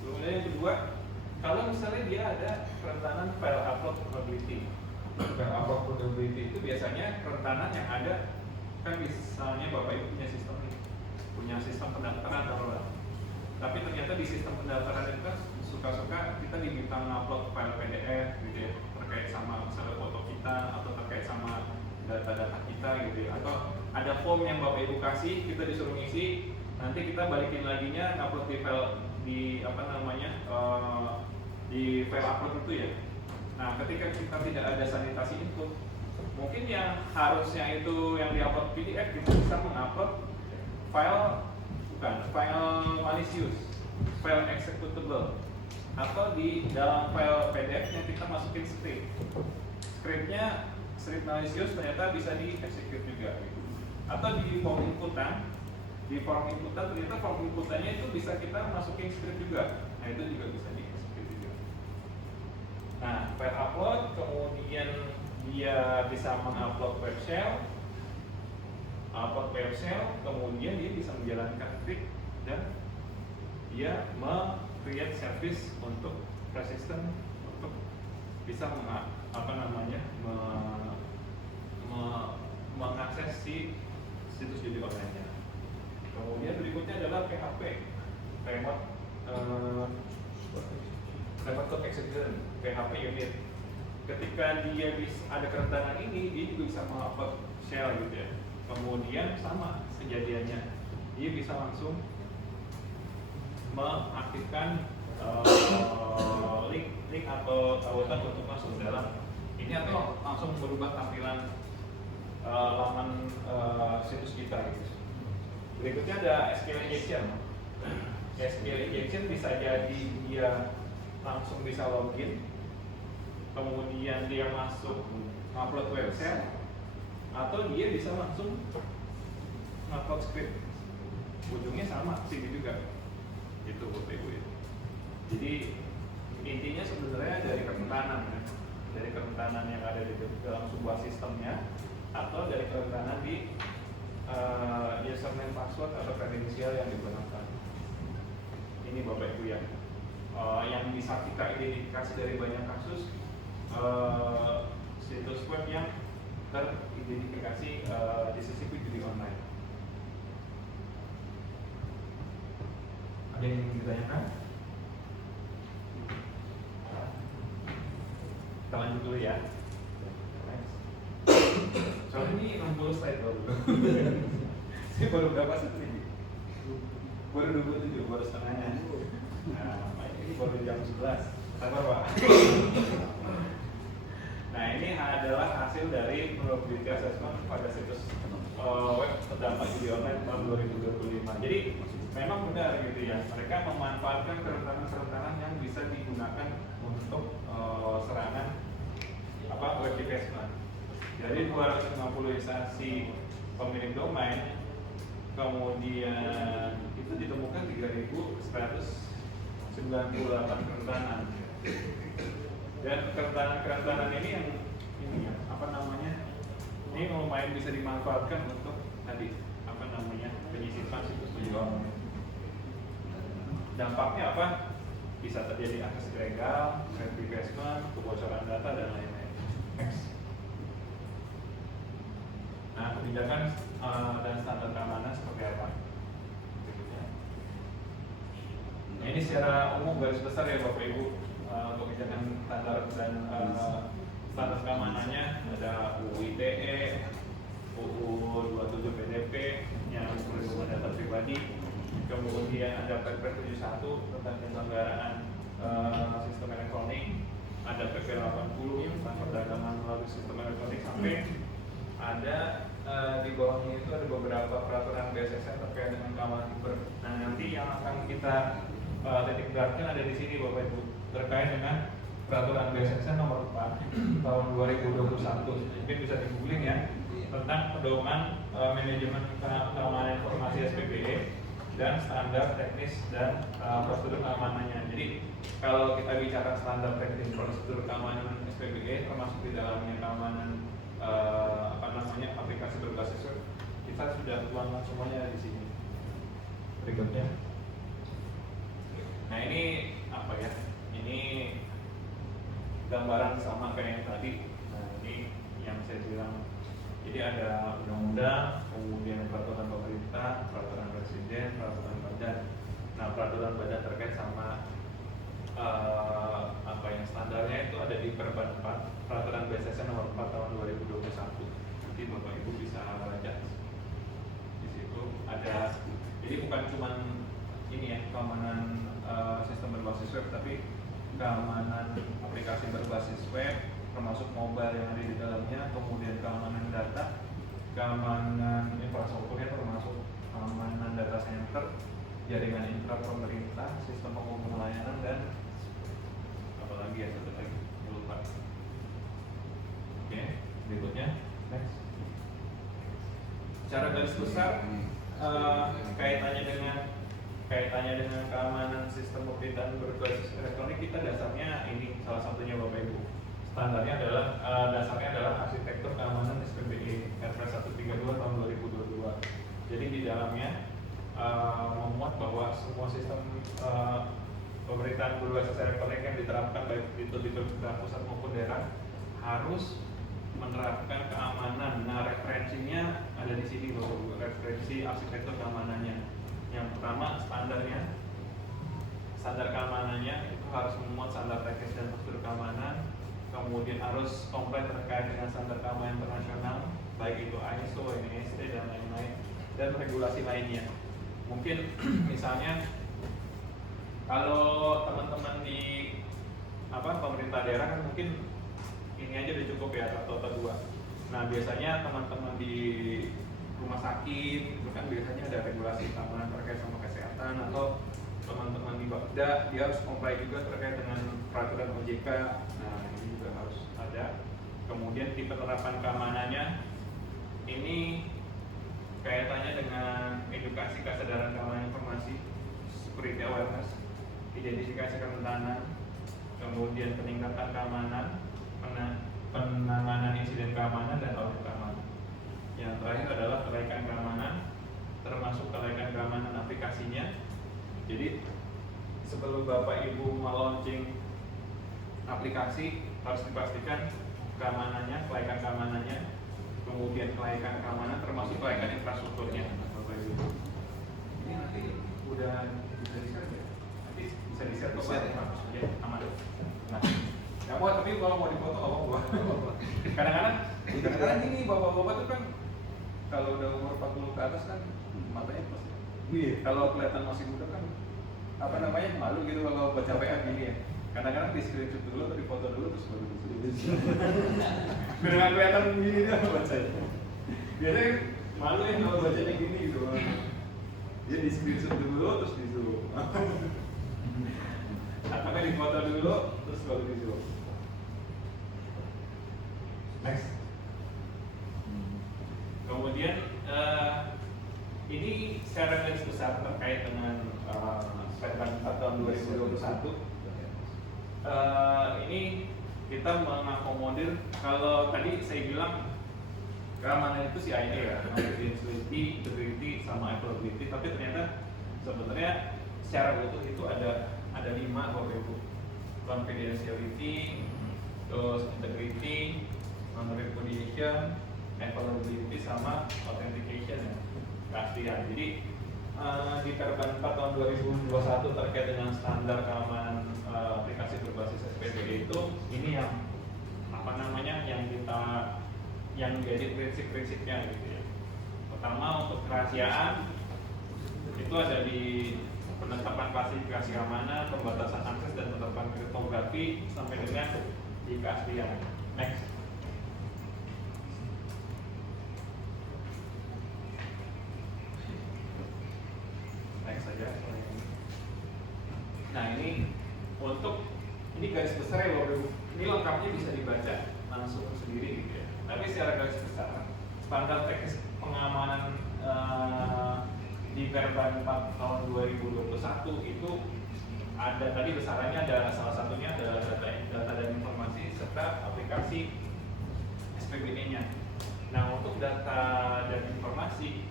Kemudian yang kedua, kalau misalnya dia ada kerentanan file upload vulnerability. File upload vulnerability itu biasanya kerentanan yang ada, kan misalnya Bapak Ibu punya sistem pendaftaran taruhlah. Tapi ternyata di sistem pendaftaran itu kan suka-suka kita diminta ngupload file PDF gitu ya, terkait sama misalnya foto kita atau terkait sama data-data kita gitu ya, atau ada form yang Bapak Ibu kasih, kita disuruh ngisi, nanti kita balikin laginya upload di file di file upload itu ya. Nah, ketika kita tidak ada sanitasi input, mungkin yang harusnya itu yang diupload PDF, kita bisa mengupload file malicious, file executable, atau di dalam file PDF yang kita masukin script. Script malicious ternyata bisa di-execute juga gitu. Atau di form inputan, ternyata form inputannya itu bisa kita masukin script juga. Nah, itu juga bisa di-execute juga. Nah, file upload, kemudian dia bisa mengupload web shell, kemudian dia bisa menjalankan script dan dia create service untuk persistent untuk bisa mengakses si situs judi online-nya. Kemudian berikutnya adalah PHP, remote code execution, PHP unit. Ketika dia ada kerentanan ini, dia juga bisa mengupload shell gitu ya. Kemudian sama kejadiannya, dia bisa langsung mengaktifkan link atau tautan untuk masuk dalam ini, atau langsung berubah tampilan laman situs kita gitu. Berikutnya ada SQL injection. SQL injection bisa jadi dia langsung bisa login, kemudian dia masuk upload website, atau dia bisa langsung upload script. Ujungnya sama sih juga. Itu Bapak Ibu ya. Jadi intinya sebenarnya dari kerentanan ya. Dari kerentanan yang ada di dalam sebuah sistemnya, atau dari kerentanan di username, password atau kredensial yang digunakan. Ini Bapak Ibu ya, yang bisa kita identifikasi dari banyak kasus situs web yang teridentifikasi di CCP judi online. Ada yang ingin ditanyakan? Kita lanjut dulu ya. Soalnya ini 60 slide baru. Saya baru berapa set ini? Baru 27, baru setengahnya. Nah, ini baru jam 11. Sabar Pak. Nah, ini adalah hasil dari probability assessment pada situs web terdampak judi online tahun 2025. Jadi memang benar gitu ya, mereka memanfaatkan kerentanan-kerentanan yang bisa digunakan untuk serangan web defacement. Dari 250 instansi pemilik domain, kemudian itu ditemukan 3.198 kerentanan. Dan kerentanan ini yang ini ya, ini lumayan bisa dimanfaatkan untuk tadi penyisipan situs tujuan. Dampaknya apa? Bisa terjadi akses ilegal, web defacement, kebocoran data dan lain-lain. Next. Nah, kebijakan dan standar keamanan seperti apa? Berikutnya. Nah, ini secara umum garis besar ya Bapak Ibu, kebijakan standar dan standar keamanannya ada UU ITE, UU 27 PDP yang perlindungan data pribadi, kemudian ada Perpres 71 tentang penyelenggaraan sistem elektronik, ada PP 80 tentang perdagangan melalui sistem elektronik, sampai ada di bawahnya itu ada beberapa peraturan BSSN terkait dengan keamanan siber. Nah, nanti yang akan kita titik beratkan ada di sini Bapak Ibu, terkait dengan peraturan BSSN nomor 4 tahun 2021. Mungkin bisa di googling ya, tentang pedoman manajemen keamanan informasi SPBE dan standar teknis dan prosedur keamanannya. Jadi kalau kita bicara standar teknis prosedur keamanan SPBE, termasuk di dalamnya keamanan aplikasi berbasis web, kita sudah tuangkan semuanya di sini. Berikutnya. Nah, ini apa ya? Ini gambaran sama kayak yang tadi. Nah, ini yang saya bilang. Jadi ada undang-undang, kemudian peraturan pemerintah, peraturan presiden, peraturan badan. Nah, peraturan badan terkait sama yang standarnya itu ada di Perban 4, peraturan BSSN nomor 4 tahun 2021. Nanti Bapak Ibu bisa baca. Di situ ada, jadi bukan cuma ini ya, keamanan sistem berbasis web, tapi keamanan aplikasi berbasis web, termasuk mobile yang ada di dalamnya, kemudian keamanan data, keamanan infrastrukturnya, termasuk keamanan data center, jaringan intra pemerintah, sistem penghubung layanan, dan apalagi ya, satu lagi lupa. Oke, berikutnya next. Secara garis besar kaitannya dengan keamanan sistem pemerintahan berbasis elektronik, kita dasarnya ini salah satunya Bapak Ibu. Standarnya adalah dasarnya adalah arsitektur keamanan SPBE Perpres 132 tahun 2022. Jadi di dalamnya memuat bahwa semua sistem pemerintahan berbasis elektronik yang diterapkan baik itu di pusat maupun daerah harus menerapkan keamanan. Nah, referensinya ada di sini loh, referensi arsitektur keamanannya. Yang pertama, standar keamanannya itu harus memuat standar teknis dan prosedur keamanan, kemudian harus komplit terkait dengan standar keamanan internasional, baik itu ISO, NIST dan lain-lain, dan regulasi lainnya. Mungkin misalnya kalau teman-teman di pemerintah daerah kan mungkin ini aja udah cukup ya, satu atau dua. Nah, biasanya teman-teman di rumah sakit itu kan biasanya ada regulasi keamanan terkait sama kesehatan, atau teman-teman di Bakda dia harus comply juga terkait dengan peraturan OJK. Nah ini juga harus ada. Kemudian tipe penerapan keamanannya ini kaitannya dengan edukasi kesadaran keamanan informasi, security awareness, identifikasi kerentanan, kemudian peningkatan keamanan, penanganan insiden keamanan, dan audit keamanan. Yang terakhir adalah kelaikan keamanan, termasuk kelaikan keamanan aplikasinya. Jadi sebelum Bapak Ibu melaunching aplikasi harus dipastikan keamanannya, kelaikan keamanannya, kemudian kelaikan keamanan termasuk kelaikan infrastrukturnya. Bapak Ibu. Ini nanti udah bisa di-share ya? Nanti bisa di-share ke Pak. Ya, aman. Nah, nggak mau, tapi kalau mau dipoto apa-apa. Kadang-kadang ini bapak-bapak tuh kan kalau udah umur 40 ke atas kan matanya plus. Iya. Kalau kelihatan masih muda kan apa namanya malu gitu kalau baca PA gini ya. Kadang-kadang di screenshot dulu atau di foto dulu terus baru disuruh. Biar nggak kelihatan gini dia bacanya. Biasanya malu ya kalau bacanya gini gitu. Dia di screenshot dulu terus disuruh. Atau kan di foto dulu terus baru disuruh. Next. Kemudian ini secara garis besar terkait dengan Permen 4 tahun 2021. Ini kita mengakomodir, kalau tadi saya bilang keamanan itu CIA ya, confidentiality, integrity, sama availability, tapi ternyata sebenarnya secara utuh itu ada 5 Bapak Ibu. Confidentiality, terus integrity, non-repudiation, availability, sama authentication ya, keaslian. Jadi di Permen 4 tahun 2021 terkait dengan standar keamanan aplikasi berbasis SPDE itu, ini yang apa namanya yang menjadi prinsip-prinsipnya gitu ya. Pertama, untuk kerahasiaan itu ada di penetapan klasifikasi keamanan, pembatasan akses, dan penetapan kriptografi sampai dengan di keaslian. Next. Next saja. Nah ini garis besar ya Bapak Ibu. Ini lengkapnya bisa dibaca langsung sendiri gitu ya. Tapi secara garis besar standar teknis pengamanan di Permen 4 tahun 2021 itu ada tadi besarannya, ada salah satunya adalah data dan informasi serta aplikasi SPBE-nya. Nah untuk data dan informasi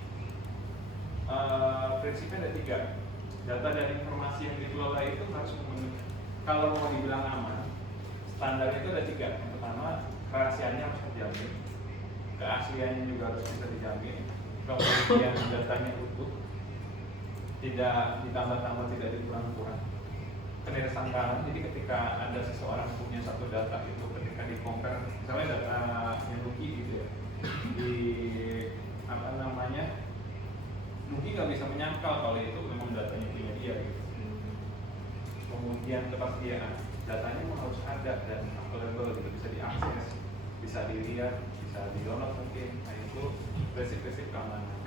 prinsipnya ada 3. Data dan informasi yang dikelola itu harus kalau mau dibilang aman, standar itu ada 3. Yang pertama, kerahasiaannya harus terjamin, keasliannya juga harus bisa dijamin, kemudian datanya utuh, tidak ditambah-tambah, tidak dikurang-kurang. Ketersangkaan, jadi ketika ada seseorang punya satu data itu, ketika di-compare, misalnya data Nuki gitu ya, di apa namanya, Nuki nggak bisa menyangkal kalau itu memang datanya punya dia gitu. Kemudian kepastian, datanya memang harus ada dan available gitu, bisa diakses, bisa dilihat, bisa di-download mungkin. Nah itu prinsip-prinsip keamanan.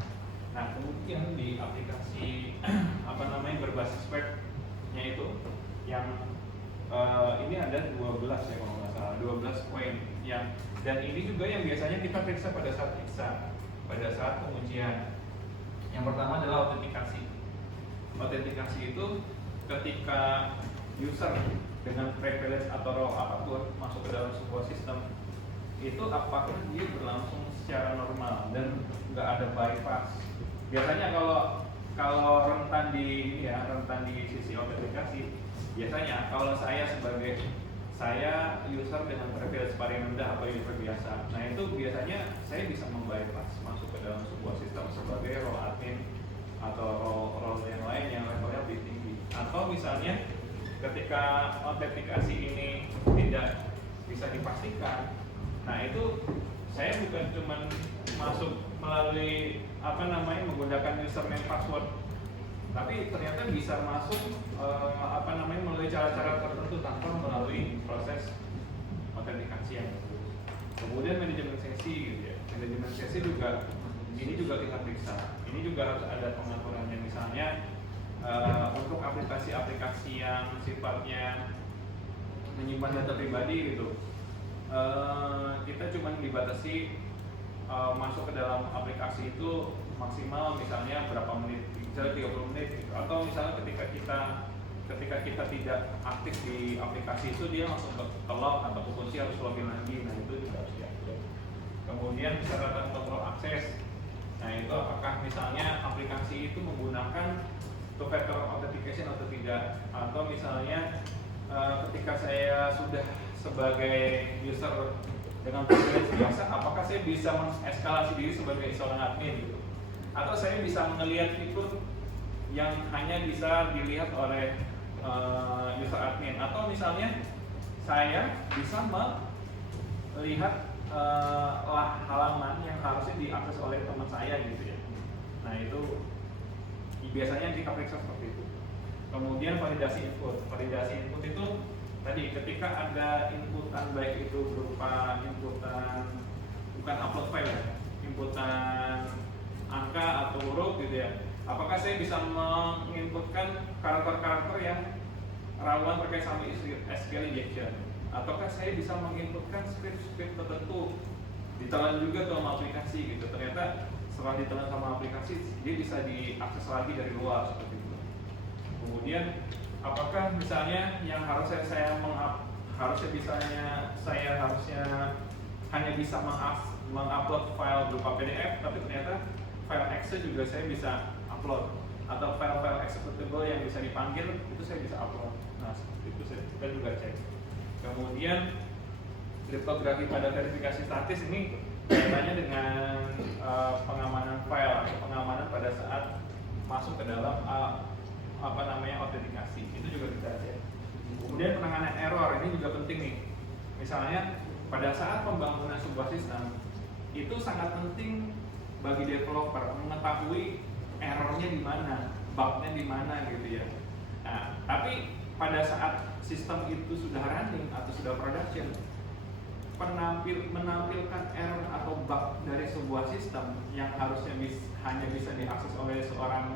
Nah kemudian di aplikasi apa namanya berbasis webnya itu yang ini ada 12 ya kalau nggak salah, 12 poin yang, dan ini juga yang biasanya kita periksa pada saat pengujian. Yang pertama adalah autentikasi. Autentikasi itu ketika user dengan privilege atau role apapun masuk ke dalam sebuah sistem, itu apakah dia berlangsung secara normal dan nggak ada bypass. Biasanya kalau rentan di sisi autentikasi, biasanya kalau saya user dengan privilege paling rendah atau user biasa, nah itu biasanya saya bisa membypass masuk ke dalam sebuah sistem sebagai role admin atau role yang lain yang levelnya lebih tinggi. Atau misalnya ketika autentikasi ini tidak bisa dipastikan, nah itu saya bukan cuma masuk melalui menggunakan username password, tapi ternyata bisa masuk melalui cara-cara tertentu tanpa melalui proses autentikasi yang bagus. Kemudian manajemen sesi gitu ya. Manajemen sesi juga ini juga kita periksa. Ini juga harus ada pengaturannya, misalnya untuk aplikasi-aplikasi yang sifatnya menyimpan data pribadi gitu, kita cuma dibatasi masuk ke dalam aplikasi itu maksimal misalnya berapa menit, misalnya 30 menit gitu. Atau misalnya ketika kita tidak aktif di aplikasi itu, dia langsung ke lock atau kunci harus login lagi. Nah itu juga harus diatur. Kemudian persyaratan kontrol akses. Nah itu apakah misalnya aplikasi itu menggunakan two factor authentication atau tidak, atau misalnya ketika saya sudah sebagai user dengan preferensi biasa, apakah saya bisa mengeskalasi diri sebagai seorang admin gitu, atau saya bisa melihat fitur yang hanya bisa dilihat oleh user admin, atau misalnya saya bisa melihat halaman yang harusnya diakses oleh teman saya gitu ya. Nah itu biasanya kita periksa seperti itu. Kemudian validasi input. Validasi input itu tadi ketika ada inputan, baik itu berupa inputan bukan upload file ya, inputan angka atau huruf gitu ya. Apakah saya bisa menginputkan karakter-karakter yang rawan terkait sama SQL injection? Ataukah saya bisa menginputkan script tertentu, ditelan juga ke sama aplikasi gitu. Ternyata setelah ditelan sama aplikasi, dia bisa diakses lagi dari luar seperti itu. Kemudian apakah misalnya yang harusnya saya hanya bisa mengupload file berupa PDF, tapi ternyata file Excel juga saya bisa upload, atau file-file executable yang bisa dipanggil itu saya bisa upload. Nah seperti itu kita juga cek. Kemudian kriptografi pada verifikasi statis ini kaitannya dengan pengamanan file atau pengamanan pada saat masuk ke dalam autentikasi, itu juga kita cek. Kemudian penanganan error ini juga penting nih. Misalnya pada saat pembangunan sebuah sistem itu sangat penting bagi developer mengetahui errornya di mana, bugnya di mana gitu ya. Nah, tapi pada saat sistem itu sudah running atau sudah production, menampilkan error atau bug dari sebuah sistem yang harusnya hanya bisa diakses oleh seorang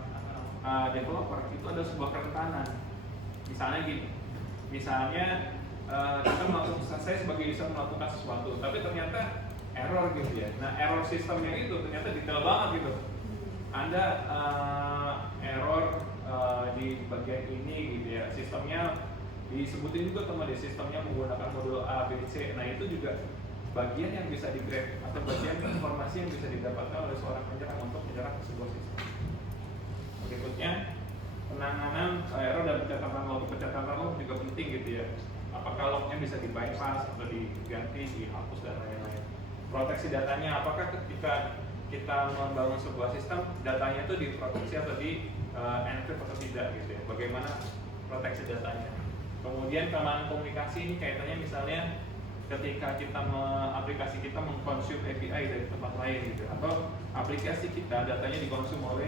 developer, itu ada sebuah kerentanan. Misalnya gini, saya sebagai user melakukan sesuatu, tapi ternyata error gitu ya. Nah error sistemnya itu ternyata detail banget gitu. Ada error di bagian ini gitu ya, sistemnya disebutin juga sama dia, sistemnya menggunakan modul A, B, C. Nah itu juga bagian yang bisa di-grab atau bagian informasi yang bisa didapatkan oleh seorang penyerang untuk menyerang ke sebuah sistem. Berikutnya penanganan error dan pencatatan log juga penting gitu ya. Apakah lognya bisa di-bypass atau diganti, dihapus dan lain-lain. Proteksi datanya, apakah ketika kita membangun sebuah sistem, datanya itu diproteksi atau di encrypt atau tidak gitu ya. Bagaimana proteksi datanya. Kemudian keamanan komunikasi ini kaitannya misalnya ketika aplikasi kita mengkonsum API dari tempat lain gitu, atau aplikasi kita datanya dikonsum oleh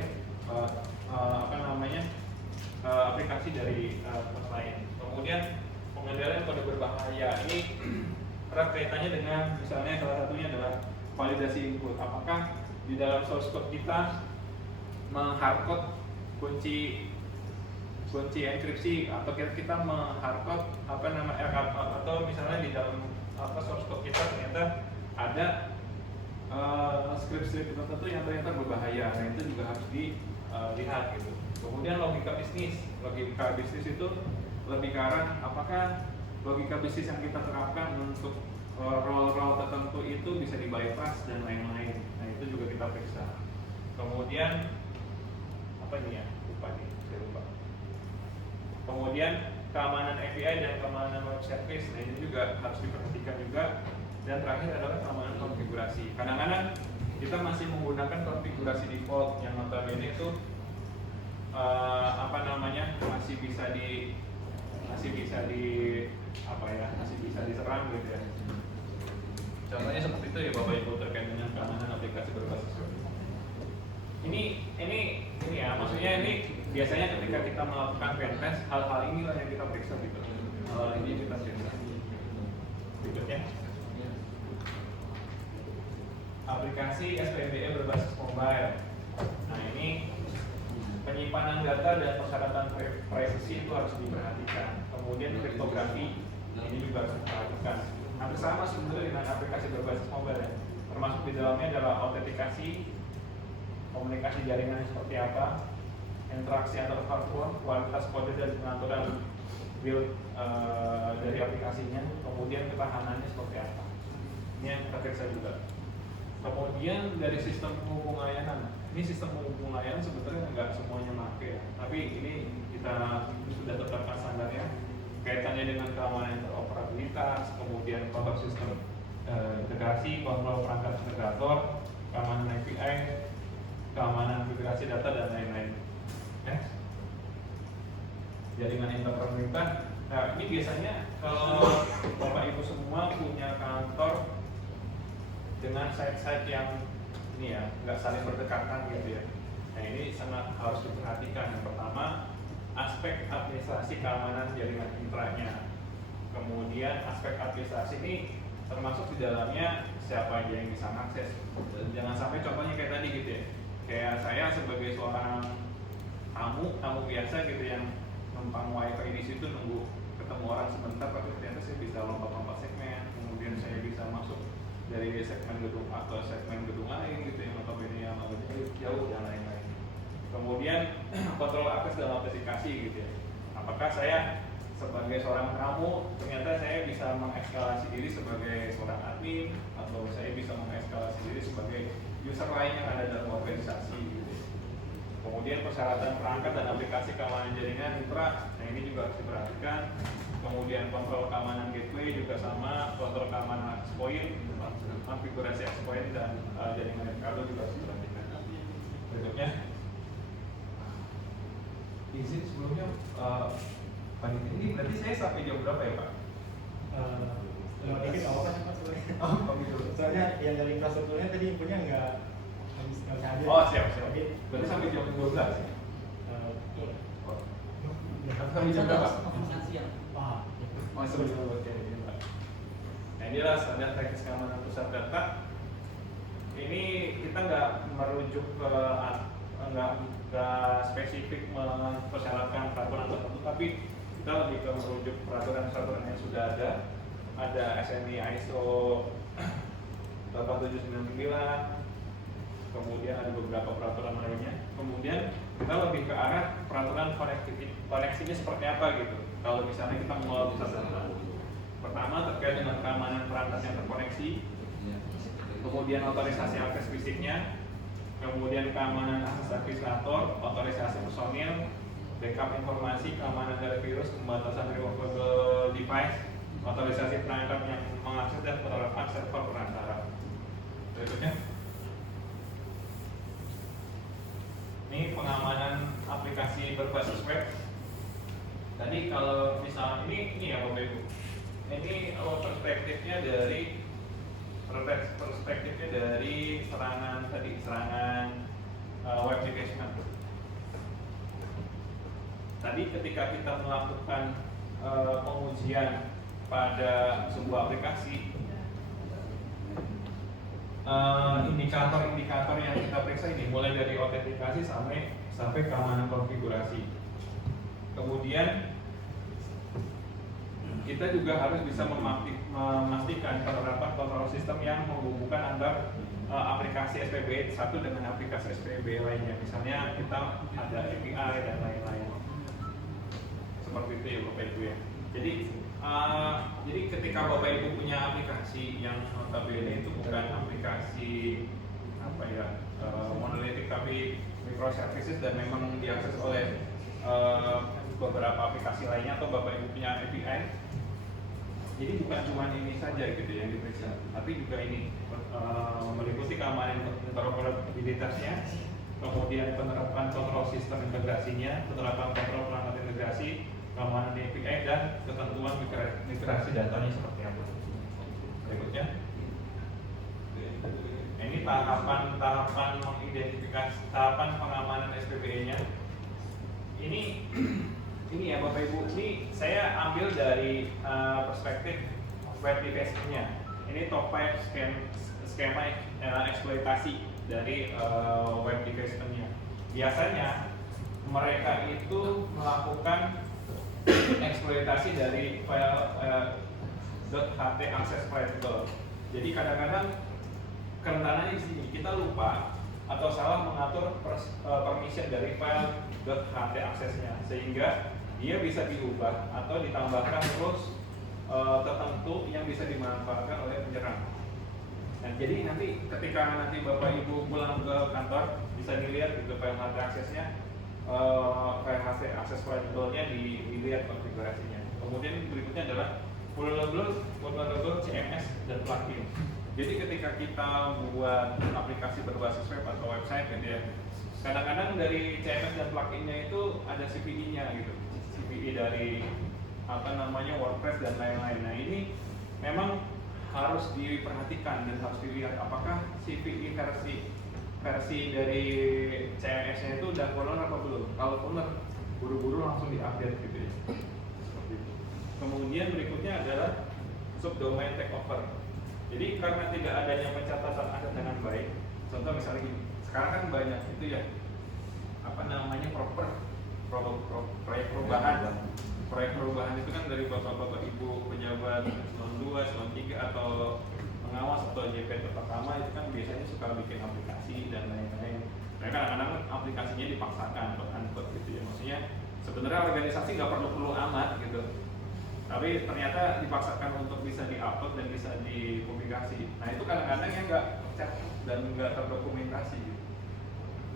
aplikasi dari tempat lain. Kemudian pengendalian kode berbahaya ini erat kaitannya dengan misalnya salah satunya adalah validasi input. Apakah di dalam source code kita menghardcode kunci enkripsi, atau kita menghardcode atau misalnya di dalam source code kita ternyata ada script tertentu yang ternyata berbahaya. Nah itu juga harus dilihat gitu. Kemudian logika bisnis itu lebih ke arah apakah logika bisnis yang kita terapkan untuk role tertentu itu bisa di-bypass dan lain-lain. Nah itu juga kita periksa. Kemudian apa nih ya? Saya lupa. Kemudian keamanan API dan keamanan web service. Nah ini juga harus diperhatikan juga. Dan terakhir adalah keamanan konfigurasi. Kadang-kadang kita masih menggunakan konfigurasi default yang notabene itu masih bisa diserang gitu ya. Contohnya seperti itu ya Bapak Ibu terkait dengan keamanan aplikasi berbasis web. Ini ya, maksudnya ini biasanya ketika kita melakukan pentest, hal-hal inilah yang kita periksa gitu. Hal ini kita periksa. Berikutnya. aplikasi SPBE berbasis mobile. Nah ini penyimpanan data dan persyaratan privasi itu harus diperhatikan. Kemudian kriptografi ini juga harus diperhatikan. Hampir sama sebenarnya dengan aplikasi berbasis mobile ya. Termasuk di dalamnya adalah autentikasi, komunikasi jaringan seperti apa, interaksi antar platform, kualitas kode dan pengaturan build dari aplikasinya, kemudian ketahanannya seperti apa. Ini yang kita periksa juga. Kemudian dari sistem penghubung layanan, ini sistem penghubung layanan sebetulnya nggak semuanya pakai ya, tapi ini kita sudah tetapkan standarnya kaitannya dengan keamanan interoperabilitas, kemudian kontrol sistem integrasi, kontrol perangkat integrator, keamanan API, keamanan migrasi data dan lain-lain. Ya. Jaringan interpemerintah. Nah ini biasanya kalau Bapak Ibu semua punya kantor dengan site-site yang ini ya nggak saling berdekatan gitu ya. Nah ini sangat harus diperhatikan. Yang pertama aspek administrasi keamanan jaringan intranya. Kemudian aspek administrasi ini termasuk di dalamnya siapa aja yang bisa mengakses. Jangan sampai contohnya kayak tadi gitu ya. Kayak saya sebagai seorang tamu biasa gitu yang numpang wifi di situ nunggu ketemu orang sebentar, tapi ternyata saya bisa lompat-lompat segmen, kemudian saya bisa masuk dari segmen gedung A ke segmen gedung lain gitu yang notabene yang agak jauh dan lain-lain. Kemudian kontrol akses dan autentikasi gitu ya. Apakah saya sebagai seorang tamu ternyata saya bisa mengekskalasi diri sebagai seorang admin, atau saya bisa mengekskalasi diri sebagai user lain yang ada dalam organisasi gitu. Kemudian persyaratan perangkat dan aplikasi keamanan jaringan intra, nah ini juga harus diperhatikan. Kemudian kontrol keamanan gateway juga sama, kontrol keamanan access point, konfigurasi access point dan jaringan Mercado juga harus diperhatikan. Berikutnya, izin sebelumnya Pak Niti, ini berarti saya sampai jam berapa ya Pak? Kalau dikit nggak apa-apa sih Pak sebenarnya. Oh gitu. Soalnya yang dari infrastrukturnya tadi infonya nggak bisa hadir. Oh siap. Oke. Berarti sampai jam 12 ya? Iya. Sampai jam berapa? Wah. Oh sebelum oke. Nah inilah standar teknis keamanan pusat data. Ini kita nggak merujuk ke nggak spesifik mempersyaratkan peraturan tertentu, tapi kita lebih ke merujuk peraturan-peraturan yang sudah ada. Ada SNI ISO 8799, kemudian ada beberapa peraturan lainnya. Kemudian kita lebih ke arah peraturan koneksinya seperti apa gitu. Kalau misalnya kita mengelola pusat data, pertama terkait dengan keamanan perangkat yang terkoneksi, kemudian otorisasi akses fisiknya, kemudian keamanan akses administrator, otorisasi personil, backup informasi, keamanan dari virus, pembatasan removable device, otorisasi perangkat yang mengakses dan penerapan server perantara. Berikutnya, ini pengamanan aplikasi berbasis web. Tadi kalau misalnya ini ya Bapak Ibu, ini perspektifnya dari serangan web engagement. Tadi ketika kita melakukan pengujian pada sebuah aplikasi, indikator-indikator yang kita periksa ini mulai dari autentikasi sampai keamanan konfigurasi. Kemudian kita juga harus bisa memastikan penerapan kontrol sistem yang menghubungkan antar aplikasi SPBE satu dengan aplikasi SPBE lainnya. Misalnya kita ada API dan lain-lain. Seperti itu ya Bapak Ibu ya. Jadi ketika Bapak Ibu punya aplikasi yang notabene itu bukan aplikasi monolitik tapi microservices dan memang diakses oleh beberapa aplikasi lainnya, atau Bapak Ibu punya API, jadi bukan cuma ini saja gitu yang diperiksa, tapi juga ini meliputi keamanan interoperabilitasnya, kemudian penerapan kontrol sistem integrasinya, penerapan kontrol perangkat integrasi, keamanan API, dan ketentuan migrasi datanya seperti apa. Berikutnya, ini tahapan mengidentifikasi tahapan pengamanan SPBE-nya. Ini ya Bapak Ibu, ini saya ambil dari perspektif web device-nya. Ini top 5 skema eksploitasi dari web development-nya. Biasanya mereka itu melakukan eksploitasi dari file .ht access variable. Jadi kadang-kadang kerentanannya di sini kita lupa atau salah mengatur permission dari file .ht aksesnya, sehingga dia bisa diubah atau ditambahkan rules tertentu yang bisa dimanfaatkan oleh penyerang. Nah, jadi nanti ketika nanti Bapak Ibu pulang ke kantor bisa dilihat gitu file HT aksesnya, file HT akses variable-nya dilihat konfigurasinya. Kemudian berikutnya adalah vulnerable CMS dan plugin. Jadi ketika kita buat aplikasi berbasis web atau website gitu ya, kadang-kadang dari CMS dan pluginnya itu ada CPI-nya gitu, CPI dari WordPress dan lain-lain. Nah ini memang harus diperhatikan dan harus dilihat apakah CPI versi dari CMS-nya itu udah vulner apa belum. Kalau vulner, buru-buru langsung diupdate gitu ya. Seperti itu. Kemudian berikutnya adalah subdomain takeover. Jadi karena tidak adanya pencatatan aset dengan baik, contoh misalnya gini, sekarang kan banyak itu ya proyek perubahan itu kan dari bapak-bapak ibu pejabat eselon 2, eselon 3 atau pengawas atau JP pertama itu kan biasanya suka bikin aplikasi dan lain-lain. Mereka kadang-kadang aplikasinya dipaksakan quote gitu ya, maksudnya sebenarnya organisasi nggak perlu amat gitu, tapi ternyata dipaksakan untuk bisa diupload dan bisa dipublikasi. Nah itu kadang-kadang yang nggak tercatat dan nggak terdokumentasi gitu.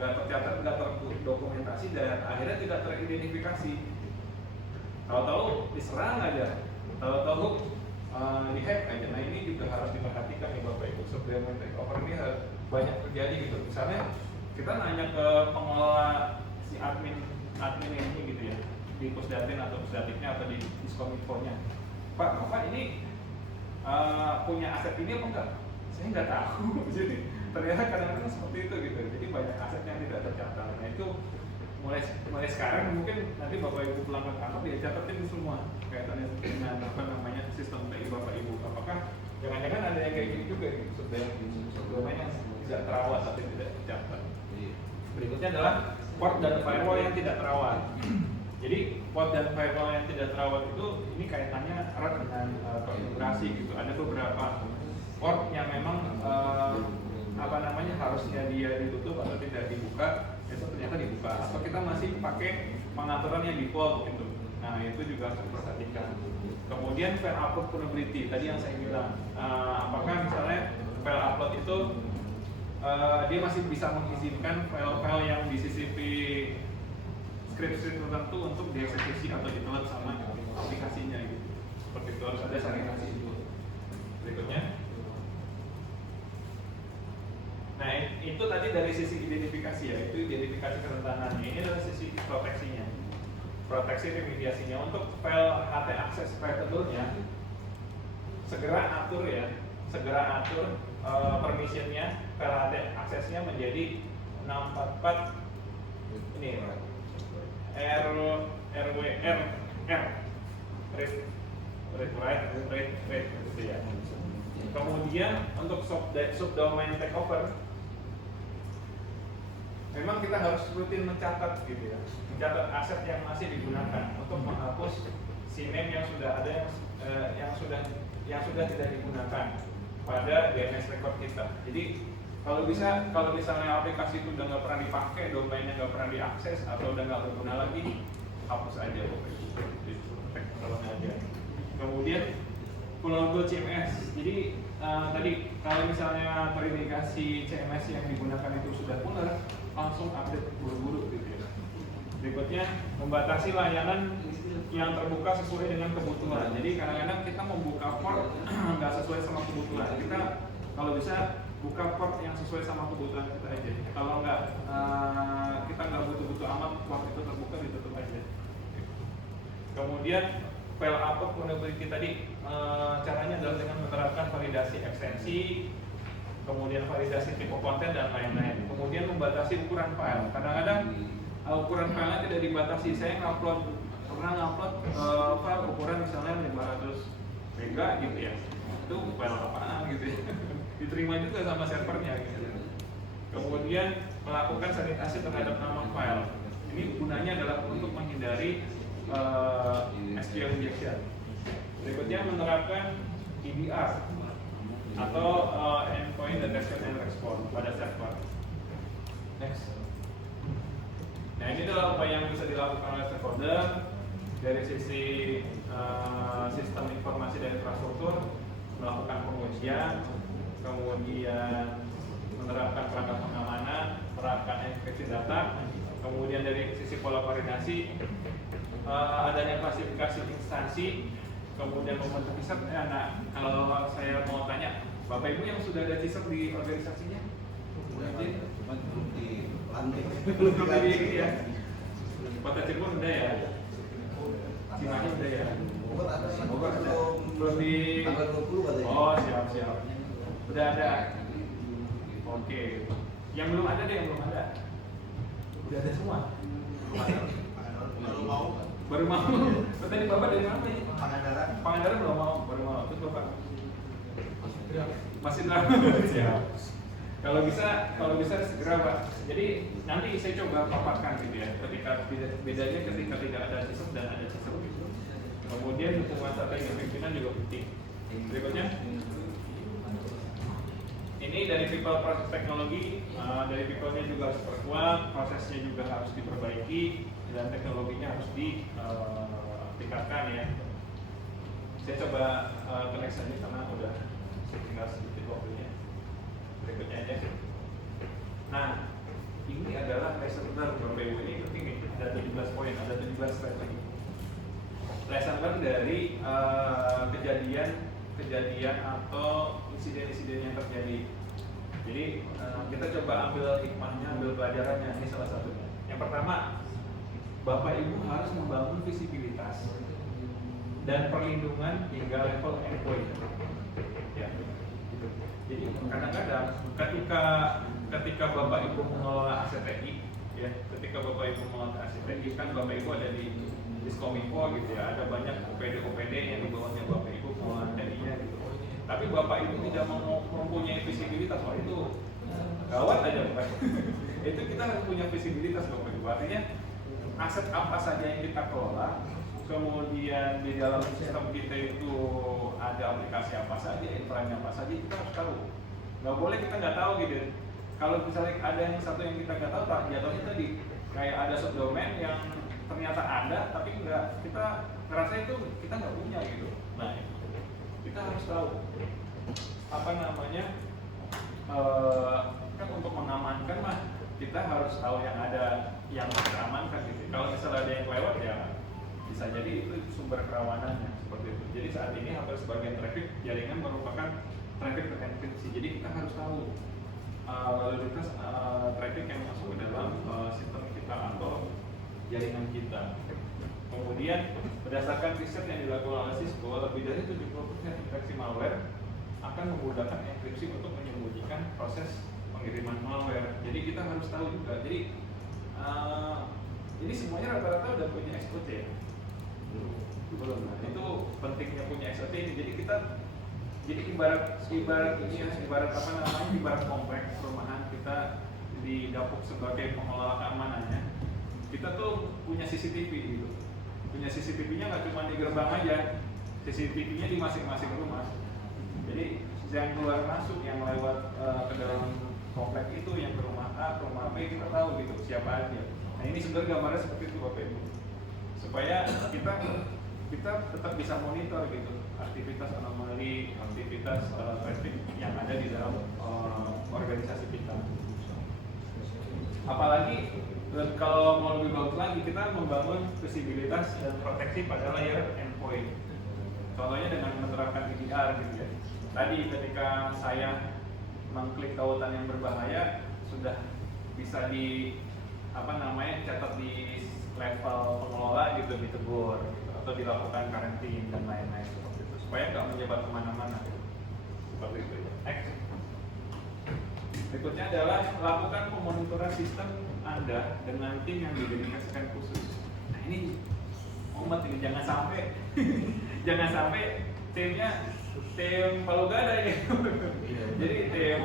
Nggak tercatat, nggak terdokumentasi dan akhirnya tidak teridentifikasi. Tahu-tahu diserang aja, tahu-tahu dihack aja. Nah ini juga harus diperhatikan ya Bapak Ibu. Subdomain takeover ini banyak terjadi gitu. Misalnya kita nanya ke pengelola si admin ini gitu ya, di Pusdatin atau Pusdatiknya atau di Diskominfo-nya, Pak, Bapak ini punya aset ini apa enggak? Saya nggak tahu. Jadi ternyata kadang-kadang seperti itu gitu. Jadi banyak aset yang tidak tercatat. Nah itu mulai sekarang mungkin nanti Bapak Ibu pulang ke kantor dia catatin semua kaitannya dengan sistem TI Bapak Ibu. Apakah jangan-jangan ada yang kayak gitu juga gitu, subdomain yang tidak terawat atau tidak tercatat. Berikutnya adalah port dan firewall yang tidak terawat. Jadi port dan firewall yang tidak terawat itu ini kaitannya erat dengan konfigurasi gitu. Ada beberapa port yang memang harusnya dia ditutup atau tidak dibuka, itu ternyata dibuka. Atau kita masih pakai pengaturan yang default gitu. Nah itu juga harus diperhatikan. Kemudian file upload vulnerability tadi yang saya bilang, apakah misalnya file upload itu dia masih bisa mengizinkan file-file yang di CCP script tertentu untuk dieksekusi atau ditelan sama aplikasinya gitu. Seperti itu harus ada sanitasi itu. Berikutnya. Nah itu tadi dari sisi identifikasi ya, itu identifikasi kerentanannya. Ini adalah sisi proteksinya, proteksi remediasinya. Untuk file HT access variable-nya segera atur ya, segera atur permissionnya, file HT access-nya menjadi 644 ini read gitu ya. Kemudian untuk subdomain takeover, memang kita harus rutin mencatat gitu ya, mencatat aset yang masih digunakan untuk menghapus CNAME yang sudah ada yang sudah tidak digunakan pada DNS record kita. Jadi kalau misalnya aplikasi itu udah nggak pernah dipakai, domainnya nggak pernah diakses atau udah nggak berguna lagi, hapus aja aja. Kemudian vulnerable CMS. Jadi tadi kalau misalnya terindikasi CMS yang digunakan itu sudah vulner, langsung update buru-buru gitu ya. Berikutnya membatasi layanan yang terbuka sesuai dengan kebutuhan. Jadi kadang-kadang kita membuka port nggak sesuai sama kebutuhan. Kita kalau bisa buka port yang sesuai sama kebutuhan kita aja. Kalau nggak kita nggak butuh-butuh amat port itu terbuka, ditutup aja. Kemudian file upload vulnerability tadi caranya adalah dengan menerapkan validasi ekstensi, kemudian validasi tipe konten dan lain-lain. Kemudian membatasi ukuran file. Kadang-kadang ukuran filenya tidak dibatasi. Saya pernah ngupload file ukuran misalnya 500 MB gitu ya. Itu file apaan gitu ya. diterima juga sama servernya gitu. Kemudian melakukan sanitasi terhadap nama file. Ini gunanya adalah untuk menghindari SQL injection. Berikutnya menerapkan EDR atau Endpoint Detection and Response pada server. Next. Nah, ini adalah upaya yang bisa dilakukan oleh stakeholder dari sisi sistem informasi dan infrastruktur, melakukan pengujian, kemudian menerapkan perangkat pengamanan, menerapkan enkripsi data, kemudian dari sisi pola koordinasi, adanya klasifikasi instansi, kemudian membentuk CISR. Nah, kalau saya mau tanya, Bapak Ibu yang sudah ada CISR di organisasinya? Cuma belum di lantik. Belum di ya. Kota Cirebon udah ya? Cimahi udah ya? Bogor ada sih. Bogor ada. Belum di Tanggal 20 katanya. Oh, siap. Udah ada. Oke. Yang belum ada deh, yang belum ada. Udah ada semua. Baru mau. Tadi Bapak dari mana ini? Pangandaran belum mau, baru mau. Terus Bapak? Masih drama. Siap. Kalau bisa segera Pak. Jadi nanti saya coba paparkan gitu ya. Ketika bedanya ketika tidak ada CISR dan ada CISR gitu. Kemudian dukungan strategi pimpinan juga penting. Berikutnya. Ini dari people proses teknologi, dari people-nya juga harus diperkuat, prosesnya juga harus diperbaiki, dan teknologinya harus ditingkatkan ya. Saya coba ke next aja karena udah tinggal sedikit waktunya. Berikutnya aja. Nah, ini adalah lesson learn Bapak Ibu, ini penting nih, ada 17 poin, ada 17 strategi. Lesson learn dari kejadian atau insiden-insiden yang terjadi. Jadi kita coba ambil hikmahnya, ambil pelajarannya, ini salah satunya. Yang pertama, Bapak Ibu harus membangun visibilitas dan perlindungan hingga level endpoint. Ya. Jadi kadang-kadang ketika Bapak Ibu mengelola aset TI, ya, ketika Bapak Ibu mengelola aset TI kan Bapak Ibu ada di Diskominfo gitu ya, ada banyak OPD yang di bawahnya Bapak Ibu pengelolaan TI-nya gitu. Tapi Bapak Ibu tidak mempunyai visibilitas, wah itu gawat aja Bapak. Itu kita harus punya visibilitas Bapak Ibu. Artinya aset apa saja yang kita kelola, kemudian di dalam sistem kita itu ada aplikasi apa saja, infonya apa saja, kita harus tahu. Nggak boleh kita nggak tahu gitu. Kalau misalnya ada yang satu yang kita nggak tahu, tak jatuhnya tadi kayak ada subdomain yang ternyata ada, tapi nggak, kita ngerasa itu kita nggak punya gitu. Nah, kita harus tahu apa namanya, kan untuk mengamankan mah kita harus tahu yang ada yang teramankan gitu. Kalau misalnya ada yang lewat ya bisa jadi itu sumber kerawanannya seperti itu. Jadi saat ini hampir sebagian traffic jaringan merupakan traffic terenkripsi. Jadi kita harus tahu lalu lintas traffic yang masuk ke dalam sistem kita atau jaringan kita. Kemudian berdasarkan riset yang dilakukan oleh Cisco, lebih dari 70% infeksi malware akan menggunakan enkripsi untuk menyembunyikan proses pengiriman malware. Jadi kita harus tahu juga. Jadi ini semuanya rata-rata udah punya SOC ya? Belum. Nah, itu pentingnya punya SOC ini. Jadi kita, jadi ibarat ini ya, ibarat apa namanya, ibarat kompleks perumahan kita didapuk sebagai pengelola keamanannya. Kita tuh punya CCTV gitu. Punya CCTV-nya nggak cuma di gerbang aja, CCTV-nya di masing-masing rumah. Jadi yang keluar masuk, yang lewat ke dalam komplek itu, yang ke rumah A, ke rumah B, kita tahu gitu siapa aja. Nah ini sebenarnya gambarnya seperti itu Bapak Ibu, supaya kita tetap bisa monitor gitu aktivitas anomali, aktivitas traffic yang ada di dalam organisasi kita. Apalagi kalau mau lebih bagus lagi, kita membangun visibilitas dan proteksi pada layer endpoint. Contohnya dengan menerapkan EDR gitu ya. Tadi ketika saya mengklik tautan yang berbahaya, sudah bisa di apa namanya, catat di level pengelola gitu, ditegur gitu, atau dilakukan karantina dan lain-lain seperti itu, supaya nggak menyebar kemana-mana gitu. Seperti itu ya. Next. Berikutnya adalah lakukan pemonitoran sistem Anda dengan tim yang didedikasikan khusus. Nah ini umat ini jangan sampai jangan sampai timnya tim Palu Gada ini. Jadi tim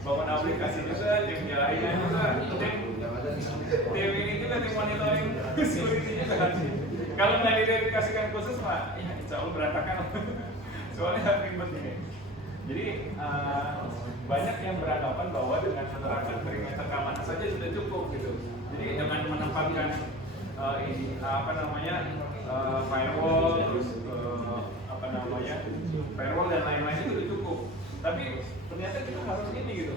bangun aplikasi juga, tim jaringan juga, tim ini juga, tim monitoring security juga. Kalau nggak didedikasikan khusus mah, ya insya Allah berantakan. Soalnya ribet ini. Jadi banyak yang beranggapan bahwa dengan menerapkan perimeter keamanan saja sudah cukup gitu. Jadi dengan menempatkan firewall, terus firewall dan lain-lain itu sudah cukup. Tapi ternyata kita harus ini gitu,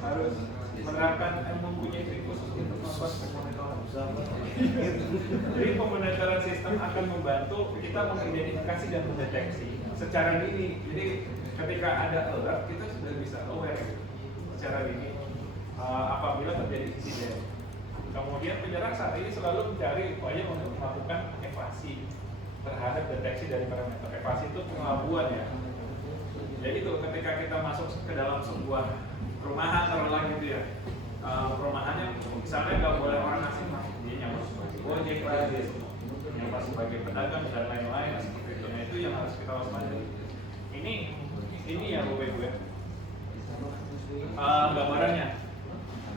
harus menerapkan mempunyai trik khusus untuk melakukan pemonitoran. Jadi pemonitoran sistem akan membantu kita mengidentifikasi dan mendeteksi secara dini. Jadi ketika ada alert kita sudah bisa aware gitu, secara dini apabila terjadi insiden. Kemudian penyerang saat ini selalu mencari upaya untuk melakukan evasi terhadap deteksi dari parameter. Evasi itu pengelabuan ya. Jadi itu ketika kita masuk ke dalam sebuah perumahan taruhlah gitu ya, perumahannya misalnya nggak boleh orang asing masuk, dia nyamper sebagai ojek lah, dia nyamper sebagai pedagang dan lain-lain seperti itu. Nah itu yang harus kita waspadai. Ini ya Bapak Ibu ya, gambarannya.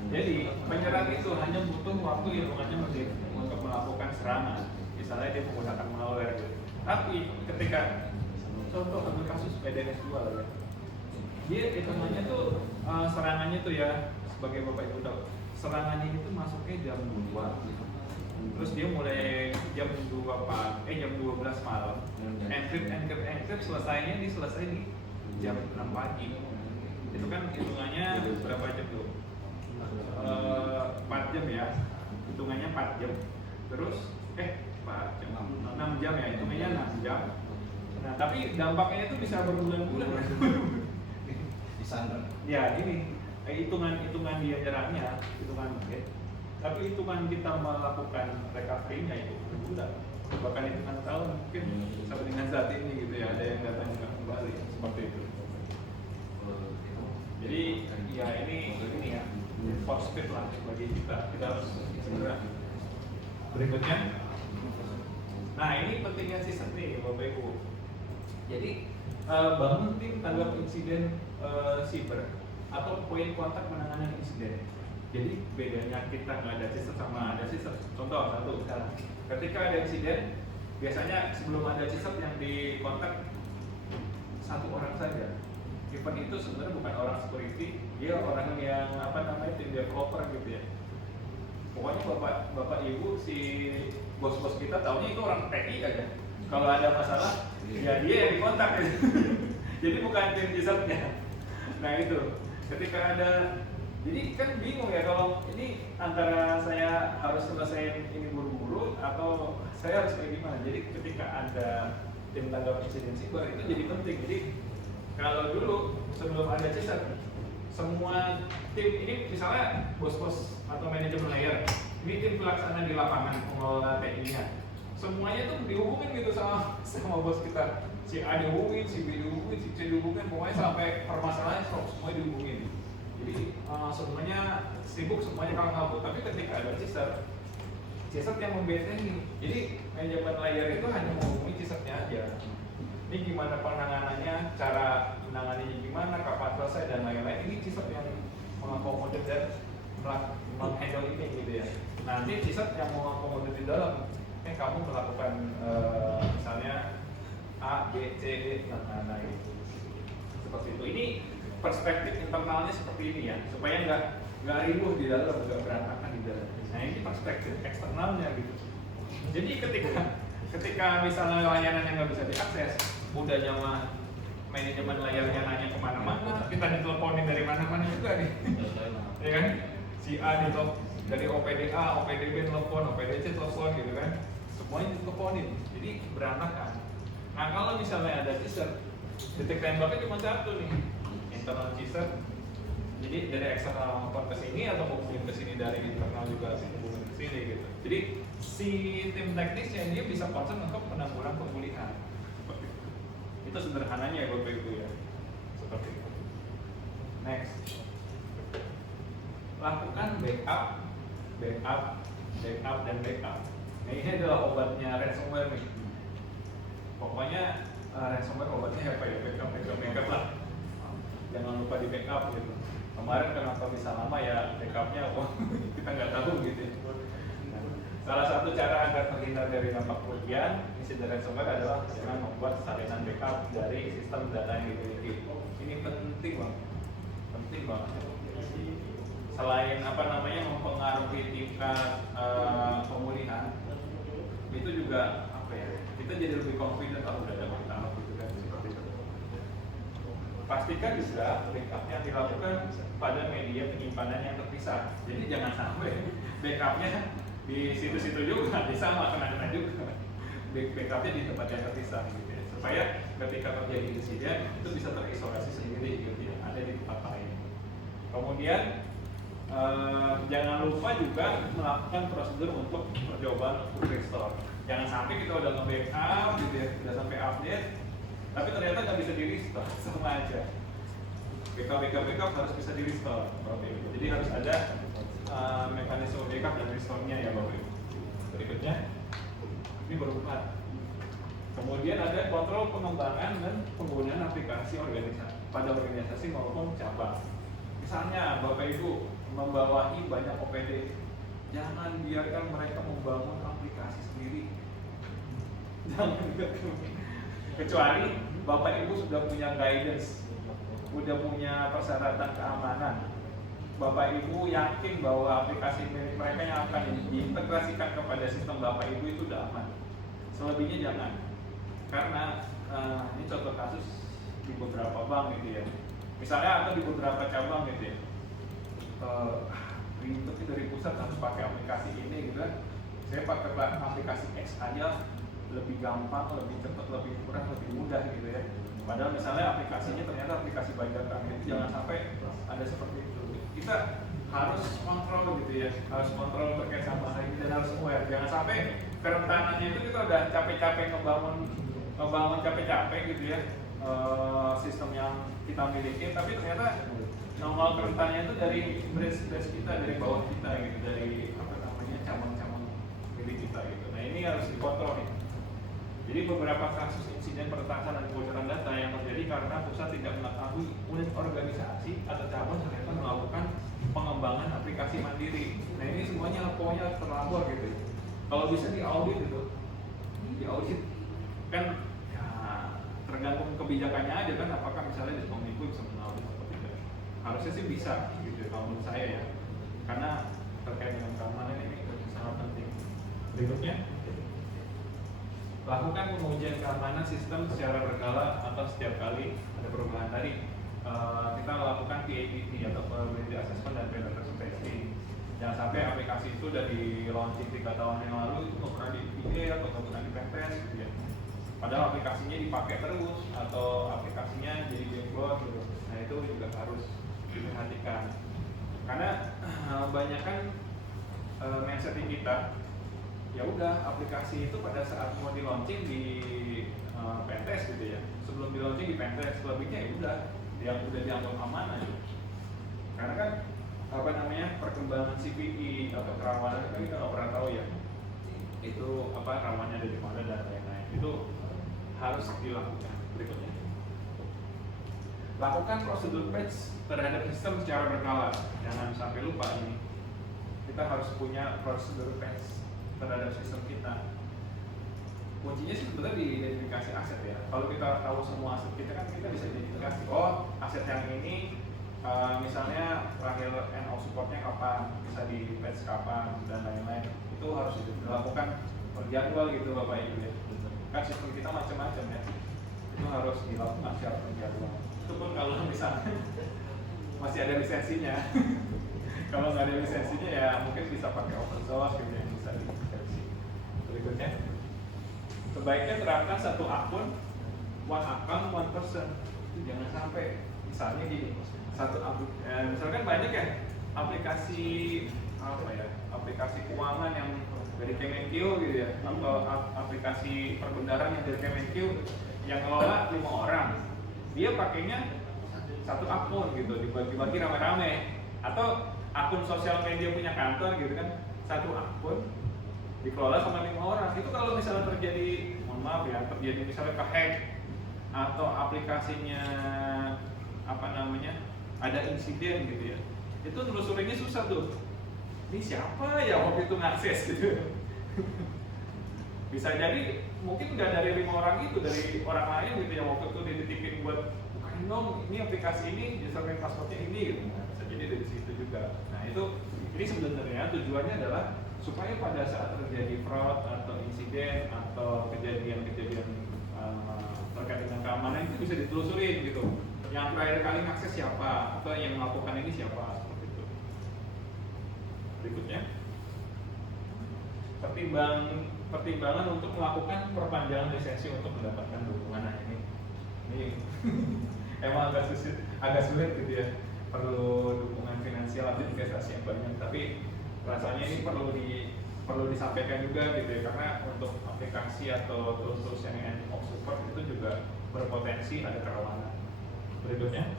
Jadi penyerang itu hanya butuh waktu hitungannya menit untuk melakukan serangan. Misalnya dia menggunakan malware gitu. Tapi ketika contoh ambil kasus PDNS 2 ya, dia hitungannya tuh serangannya tuh ya, sebagai Bapak Ibu tahu, serangannya itu masuknya jam 2 gitu. Terus dia mulai jam 12 malam, encrypt selesai di jam 6 pagi. Itu kan hitungannya berapa jam tuh? 4 jam ya, hitungannya 4 jam. Terus 4 jam, 6 jam ya, hitungannya 6 jam. Nah tapi dampaknya itu bisa berbulan-bulan. Ya ini hitungan dia nyerangnya, hitungan menit. Tapi hitungan kita melakukan recovery-nya itu berbulan, bahkan hitungan tahun mungkin sampai dengan saat ini gitu ya, ada yang datang nggak kembali seperti itu. Jadi ya ini ya positif lah bagi kita harus segera. Berikutnya, nah ini pentingnya sistem nih Bapak Ibu. Jadi bangun tim tanggap insiden siber atau poin kontak penanganan insiden. Jadi bedanya kita nggak ada sistem sama ada sistem. Contoh satu sekarang, ketika ada insiden, biasanya sebelum ada sistem yang dikontak satu orang saja. Event itu sebenarnya bukan orang security, dia orang yang tim developer gitu ya. Pokoknya bapak ibu si bos-bos kita tahunya itu orang TI aja. Kalau ada masalah, ya dia yang dikontak gitu. Jadi bukan tim sistemnya. Nah itu, ketika ada, jadi kan bingung ya kalau ini antara saya harus selesai ini buru-buru atau saya harus kayak gimana. Jadi ketika ada tim tanggap insiden siber itu jadi penting. Jadi kalau dulu sebelum ada CISR, semua tim ini misalnya bos-bos atau manajemen layer, ini tim pelaksana di lapangan pengelola TI-nya, semuanya tuh dihubungin gitu sama bos kita. Si A dihubungin, si B dihubungin, si C dihubungin, pokoknya sampai permasalahannya semua dihubungin. Jadi semuanya sibuk, semuanya kalau tapi ketika ada CISR yang membentengi. Jadi manajemen layer itu hanya menghubungi CISR-nya aja. Ini gimana penanganannya, cara menanganinya gimana, kapan selesai dan lain-lain. Ini CISR yang mengakomodir dan menghandle ini gitu ya. Nanti CISR yang mengakomodir di dalam, kamu melakukan misalnya A, B, C, D dan lain-lain. Seperti itu. Ini perspektif internalnya seperti ini ya, supaya nggak ribuh di dalam, nggak berantakan di dalam. Nah ini perspektif eksternalnya gitu. Jadi ketika misalnya layanan yang nggak bisa diakses, udah nyawa manajemen layarnya nanya kemana-mana, kita diteleponin dari mana-mana juga nih, ya kan? Si A dari OPDA, OPDB telepon, OPDC telepon gitu kan, semuanya diteleponin, jadi berantakan. Nah kalau misalnya ada CISR, titik tembaknya cuma satu nih, internal CISR. Jadi dari eksternal ke sini atau hubungin ke sini dari internal juga hubungin ke sini gitu. Jadi si tim teknisnya dia bisa concern untuk penanggulangan pemulihan. Itu sederhananya ya Bapak Ibu ya. Seperti itu. Next. Lakukan backup, dan backup. Nah, ini adalah obatnya ransomware nih. Pokoknya ransomware obatnya apa ya, backup lah, jangan lupa di backup gitu. Kemarin kenapa bisa lama ya backupnya, wah kita nggak tahu gitu ya. Nah, salah satu cara agar terhindar dari dampak kerugian insiden ransomware adalah dengan membuat salinan backup dari sistem data yang dimiliki. Ini penting banget, penting banget. Selain mempengaruhi tingkat pemulihan, itu juga kita jadi lebih confident kalau udah ada backup gitu kan, seperti itu. Pastikan juga backup yang dilakukan pada media penyimpanan yang terpisah. Jadi jangan sampai backupnya di situ-situ juga, sama kena juga. Backupnya di tempat yang terpisah gitu ya. Supaya ketika terjadi insiden itu bisa terisolasi sendiri gitu ya, ada di tempat lain. Kemudian jangan lupa juga melakukan prosedur untuk percobaan untuk restore. Jangan sampai kita udah nge-backup gitu ya, udah sampai update, tapi ternyata nggak bisa di-restore, sama aja. Backup harus bisa di-restore, Bapak Ibu. Jadi harus ada mekanisme backup dan restore-nya ya Bapak Ibu. Berikutnya, ini berempat. Kemudian ada kontrol pengembangan dan penggunaan aplikasi pada organisasi maupun cabang. Misalnya Bapak Ibu membawahi banyak OPD, jangan biarkan mereka membangun aplikasi sendiri. Jangan kecuali Bapak Ibu sudah punya guidance, sudah punya persyaratan keamanan. Bapak Ibu yakin bahwa aplikasi milik mereka yang akan diintegrasikan kepada sistem Bapak Ibu itu sudah aman. Selebihnya jangan. Karena ini contoh kasus di beberapa bank gitu ya. Misalnya atau di beberapa cabang gitu ya. Ribet dari pusat harus pakai aplikasi ini gitu kan. Saya pakai aplikasi X aja lebih gampang, lebih cepat, lebih murah, lebih mudah gitu ya. Padahal misalnya aplikasinya ternyata aplikasi bajakan, itu jangan sampai ada seperti itu. Kita harus kontrol gitu ya, harus kontrol terkait sama hal ini dan harus aware. Jangan sampai kerentanannya itu kita udah capek-capek ngebangun capek-capek gitu ya sistem yang kita miliki, tapi ternyata nongol kerentanannya itu dari branch kita, dari bawah kita gitu, dari cabang-cabang milik kita gitu. Nah ini harus dikontrol nih. Jadi beberapa kasus insiden peretasan dan kebocoran data yang terjadi karena pusat tidak mengetahui unit organisasi atau cabang ternyata melakukan pengembangan aplikasi mandiri. Nah ini semuanya pokoknya terlapor gitu. Kalau bisa diaudit gitu, diaudit kan ya, tergantung kebijakannya aja kan. Apakah misalnya di Kominfo bisa mengaudit atau tidak? Harusnya sih bisa gitu kalau menurut saya ya. Karena terkait dengan keamanan ini sangat penting. Berikutnya, lakukan pengujian keamanan sistem secara berkala atau setiap kali ada perubahan tadi. Kita lakukan PAPT atau Vulnerability Assessment dan Penetration Testing. Jangan sampai aplikasi itu dari launching 3 tahun yang lalu itu nggak pernah di PA atau nggak pernah di pentest gitu ya. Padahal aplikasinya dipakai terus atau aplikasinya jadi backbone gitu. Nah itu juga harus diperhatikan. Karena banyak kan mindsetting kita, ya udah aplikasi itu pada saat mau di launching di pentest gitu ya. Sebelum di launching di pentest, lebihnya ya udah yang udah dianggap aman aja. Karena kan perkembangan CVE atau kerawanan itu kita nggak pernah tahu ya. Itu rawannya ada di mana dan lain-lain. Itu harus dilakukan. Berikutnya, lakukan prosedur patch terhadap sistem secara berkala. Jangan sampai lupa ini. Kita harus punya prosedur patch terhadap sistem kita. Kuncinya sih sebetulnya di identifikasi aset ya. Kalau kita tahu semua aset kita kan kita bisa identifikasi. Oh, aset yang ini misalnya terakhir end of supportnya kapan, bisa di patch kapan dan lain-lain. Itu harus dilakukan berjadwal gitu Bapak Ibu ya. Kan sistem kita macam-macam ya. Itu harus dilakukan secara berjadwal. Itu pun kalau misalnya masih ada lisensinya. Kalau nggak ada lisensinya ya mungkin bisa pakai open source gitu yang bisa diversi. Berikutnya, sebaiknya terapkan satu akun, one account, one person. Itu jangan sampai misalnya gini, satu misalkan banyak ya aplikasi aplikasi keuangan yang dari Kemenq gitu ya, atau aplikasi perbendaharaan yang dari Kemenq yang kelola 5 orang, dia pakainya satu akun gitu, dibagi-bagi rame-rame, atau akun sosial media punya kantor gitu kan, satu akun dikelola sama 5 orang. Itu kalau misalnya terjadi, mohon maaf ya, terjadi misalnya kehack atau aplikasinya apa namanya ada insiden gitu ya, itu nelusurinnya susah tuh. Ini siapa ya waktu itu ngakses gitu. Bisa jadi mungkin nggak dari 5 orang itu, dari orang lain gitu yang waktu itu dititipin buat bukain dong ini aplikasi ini, username passwordnya ini gitu. Nah, bisa jadi dari situ juga. Nah ini sebenarnya tujuannya adalah supaya pada saat terjadi fraud atau insiden atau kejadian-kejadian terkait dengan keamanan itu bisa ditelusurin gitu. Yang terakhir kali ngakses siapa atau yang melakukan ini siapa, seperti itu. Berikutnya, pertimbangan untuk melakukan perpanjangan lisensi untuk mendapatkan dukungan. Nah ini emang agak sulit gitu ya, perlu dukungan finansial atau investasi yang banyak, tapi rasanya ini perlu disampaikan juga gitu ya, karena untuk aplikasi atau tools yang end of support itu juga berpotensi ada kerawanan. Berikutnya,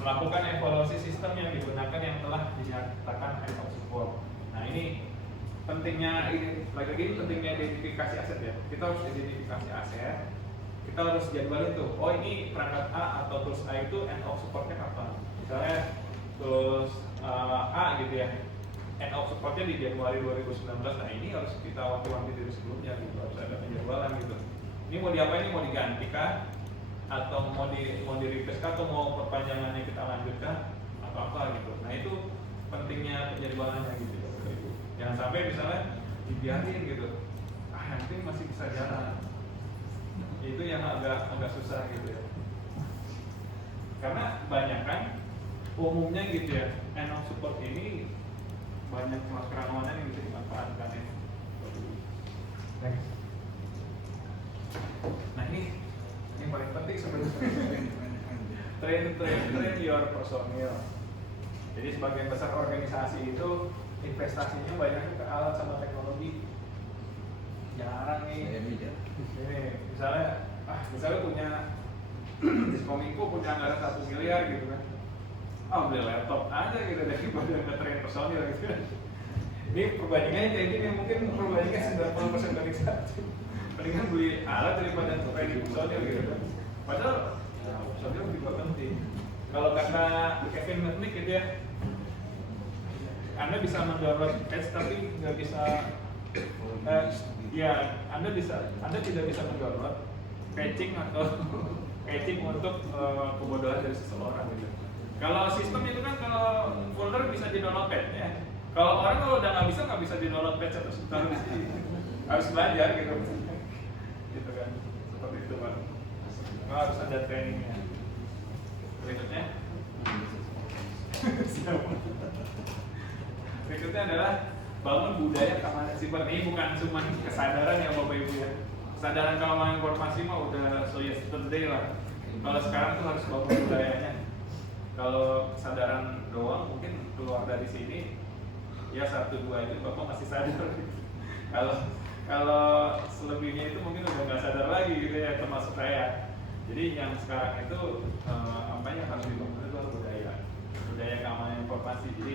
melakukan evaluasi sistem yang digunakan yang telah dinyatakan end of support. Nah ini pentingnya, lagi-lagi pentingnya identifikasi aset ya. Kita harus identifikasi aset, kita harus jadwalin tuh. Oh ini perangkat A atau tools A itu end of supportnya kapan? Misalnya tools A gitu ya, end of supportnya di Januari 2019. Nah ini harus kita wanti-wanti dari sebelumnya gitu, harus ada penjadwalan gitu. Ini mau diapain? Ini mau diganti kah? Atau mau di request kah? Atau mau perpanjangannya kita lanjutkan? Atau apa gitu. Nah itu pentingnya penjadwalannya gitu. Jangan sampai misalnya dibiarin gitu, nanti masih bisa jalan. Itu yang agak susah gitu ya. Karena banyak kan umumnya gitu ya, end of support ini banyak kerawanan yang bisa dimanfaatkan ya. Next. Nah ini yang paling penting sebenarnya. train your personil. Jadi sebagian besar organisasi itu investasinya banyak ke alat sama teknologi. Jarang nih. Ini misalnya punya Diskominfo punya anggaran 1 miliar gitu kan. Beli laptop aja gitu daripada nge-train personil gitu kan. Ini perbandingannya kayak gini, mungkin perbandingannya 90% dari 1. Mendingan beli alat daripada training personil gitu kan. Padahal personil juga penting. Kalau kata Kevin Mitnick gitu ya, Anda bisa mendownload patch tapi nggak bisa Anda tidak bisa mendownload patching atau patching untuk kebodohan dari seseorang gitu. Kalau sistem itu kan kalau folder bisa di-download patch ya. Kalau udah nggak bisa di-download patch atau harus belajar gitu. Gitu kan. Seperti itu Pak. Harus ada trainingnya. Berikutnya. Berikutnya adalah bangun budaya keamanan siber. Ini bukan cuma kesadaran ya Bapak Ibu ya. Kesadaran keamanan informasi mah udah so yesterday lah. Kalau sekarang tuh harus bangun budayanya. Kalau kesadaran doang mungkin keluar dari sini ya 1-2 itu Bapak masih sadar. Kalau selebihnya itu mungkin udah nggak sadar lagi gitu ya, termasuk saya. Jadi yang sekarang itu apa yang harus dibangun itu budaya keamanan informasi. Jadi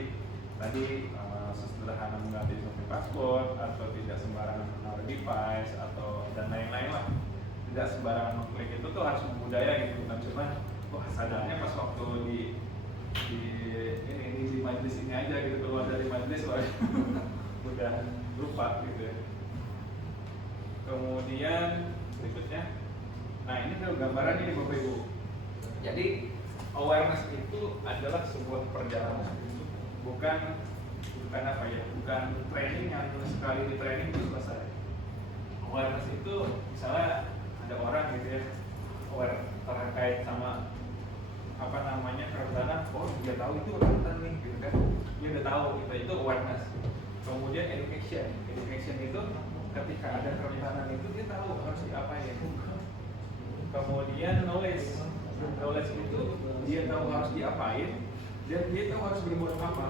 tadi sesederhana mengganti username password atau tidak sembarangan menaruh device atau dan lain-lain lah. Tidak sembarangan mengklik itu tuh harus budaya gitu, bukan cuma sadarnya pas waktu di majelis ini aja gitu, keluar dari majelis udah lupa gitu ya. Kemudian berikutnya, nah ini tuh gambarannya nih Bapak Ibu. Jadi awareness itu adalah sebuah perjalanan, bukan apa ya, bukan training yang sekali di training itu selesai. Awareness itu misalnya ada orang gitu ya, aware terkait sama apa namanya kerentanan, dia tahu itu rentan nih gitu kan, dia udah tahu gitu, itu awareness. Kemudian education itu ketika ada kerentanan itu dia tahu harus diapain. Kemudian knowledge itu dia tahu harus diapain dan dia tahu harus berbuat apa.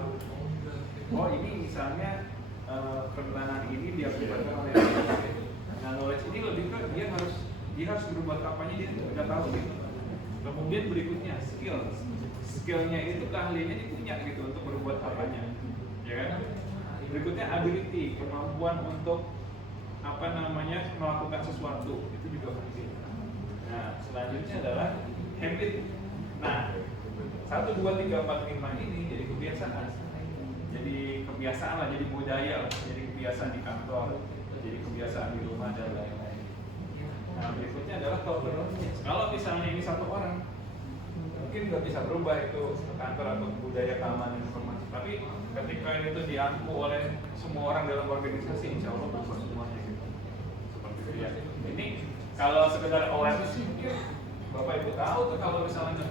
Ini misalnya kerentanan ini diakibatkan oleh itu. Nah knowledge ini lebih ke dia harus berbuat apanya, dia tidak tahu gitu. Kemudian berikutnya skillnya itu keahliannya dia punya gitu untuk berbuat apanya, ya kan? Berikutnya ability, kemampuan untuk apa namanya melakukan sesuatu, itu juga penting. Nah, selanjutnya adalah habit. Nah, 1, 2, 3, 4, 5 ini jadi kebiasaan. Jadi kebiasaan lah, jadi budaya lah, jadi kebiasaan di kantor, jadi kebiasaan di rumah dan lain-lain. Nah, berikutnya adalah toleransi. Kalau misalnya ini satu orang, mungkin nggak bisa berubah itu kantor atau budaya keamanan informasi. Tapi ketika itu diangku oleh semua orang dalam organisasi, insya Allah berubah semuanya gitu. Seperti itu ya. Ini kalau sekedar awareness sih mungkin Bapak Ibu tahu tuh kalau misalnya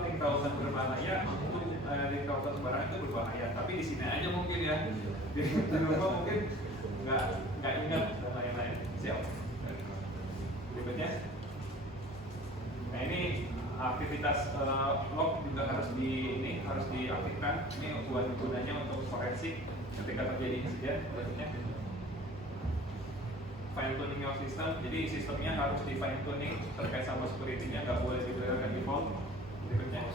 link tautan berbahaya, itu link tautan sembarangan itu berbahaya. Tapi di sini aja mungkin ya. Di rumah mungkin nggak ingat dan lain-lain. Siap. Berikutnya. Nah ini aktivitas log juga harus diaktifkan. Ini gunanya untuk forensik ketika terjadi insiden. Berikutnya fine tuning your system. Jadi sistemnya harus di fine tuning terkait sama security-nya, nggak boleh dibiarkan default. Berikutnya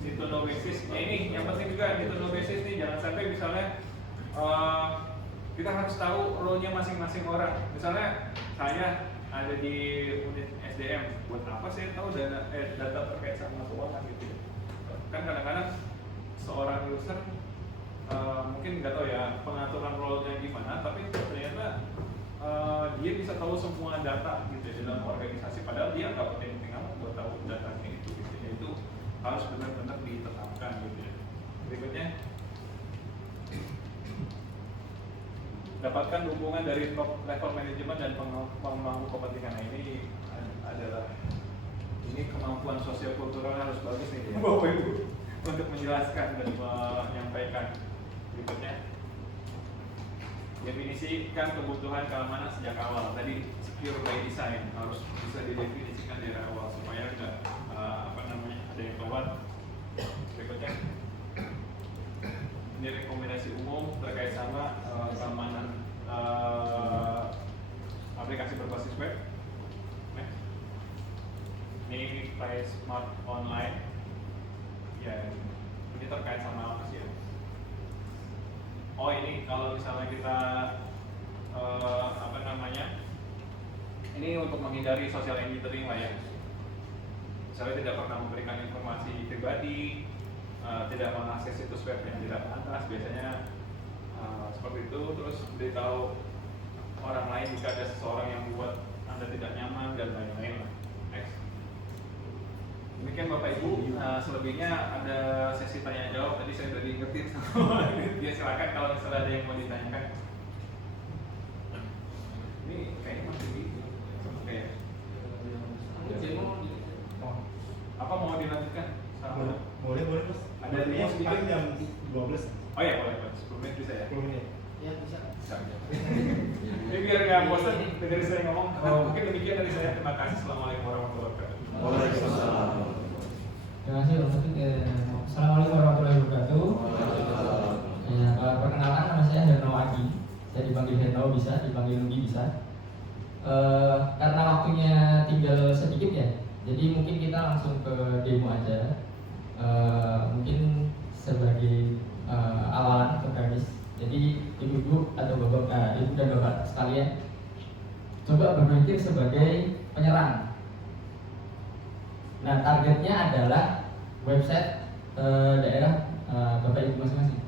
itu no basis. Nah ini yang penting juga itu no basis nih, jangan sampai misalnya kita harus tahu role-nya masing-masing orang. Misalnya saya ada di unit SDM, buat apa saya tahu data terkait sama keuangan gitu. Kan kadang-kadang seorang user mungkin nggak tahu ya pengaturan role-nya gimana, tapi ternyata dia bisa tahu semua data gitu di dalam organisasi, padahal dia nggak penting-penting amat buat tahu datanya itu gitu. Itu harus benar-benar ditetapkan gitu ya. Berikutnya dapatkan dukungan dari top level manajemen dan pemangku kepentingan. Nah, ini adalah kemampuan sosial kultural harus bagus nih ya, Bapak Ibu, untuk menjelaskan dan menyampaikan. Berikutnya definisikan kebutuhan keamanan sejak awal. Tadi secure by design harus bisa didefinisikan dari awal supaya nggak ada yang lewat. Berikutnya ini rekomendasi umum terkait sama keamanan aplikasi berbasis web. Ini Play Smart Online. Ya, ini terkait sama apa sih ya? Oh ini kalau misalnya kita ini untuk menghindari social engineering lah ya. Misalnya tidak pernah memberikan informasi pribadi, tidak mengakses situs web yang tidak pantas, biasanya seperti itu. Terus beritahu orang lain jika ada seseorang yang membuat Anda tidak nyaman dan lain-lain. Next. Demikian Bapak Ibu, selebihnya ada sesi tanya jawab. Tadi saya sudah diingetin sama dia, silakan kalau misalnya ada yang mau ditanyakan. Ini kayaknya masih gitu. Oke. Apa mau dilanjutkan? Boleh Mas. Ada yang mau sedikit? Jam 12. Oh ya boleh, 10 menit bisa ya? 10 menit. Ya bisa. Ini biar nggak bosan dari saya ngomong. Mungkin demikian dari saya. Terima kasih. Assalamualaikum warahmatullahi wabarakatuh. Waalaikumsalam. Terima kasih Om Taufik. Assalamualaikum warahmatullahi wabarakatuh. Perkenalkan nama saya Herno Agi. Saya dipanggil Herno bisa, dipanggil Lugi bisa. Karena waktunya tinggal sedikit ya, jadi mungkin kita langsung ke demo aja. Mungkin sebagai awalan ke jadi ibu-ibu atau bapak, ibu dan bapak sekalian, coba berpikir sebagai penyerang. Nah, targetnya adalah website daerah bapak ibu masing-masing,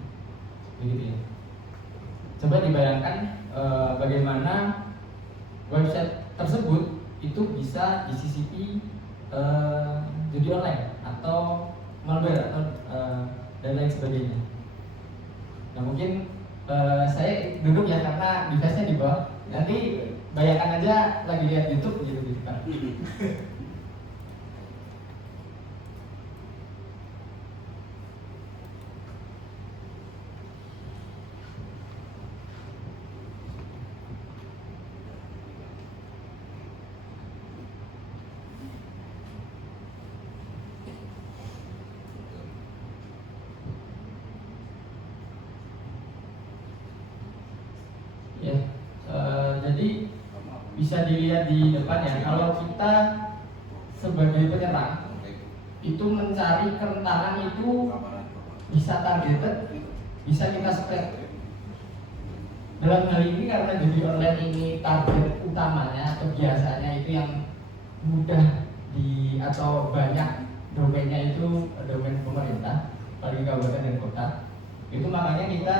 begitu ya. Coba dibayangkan bagaimana website tersebut itu bisa disisipi judi online atau malware atau dan lain sebagainya. Nah mungkin saya duduk ya karena device-nya di bawah. Nanti bayangkan aja lagi lihat YouTube gitu kan. Jadi bisa dilihat di depan ya, kalau kita sebagai penyerang itu mencari kerentanan itu bisa targeted, bisa kita spread. dalam hal ini karena judi online ini target utamanya atau biasanya itu yang mudah atau banyak domainnya itu domain pemerintah, apalagi kabupaten dan kota, itu makanya kita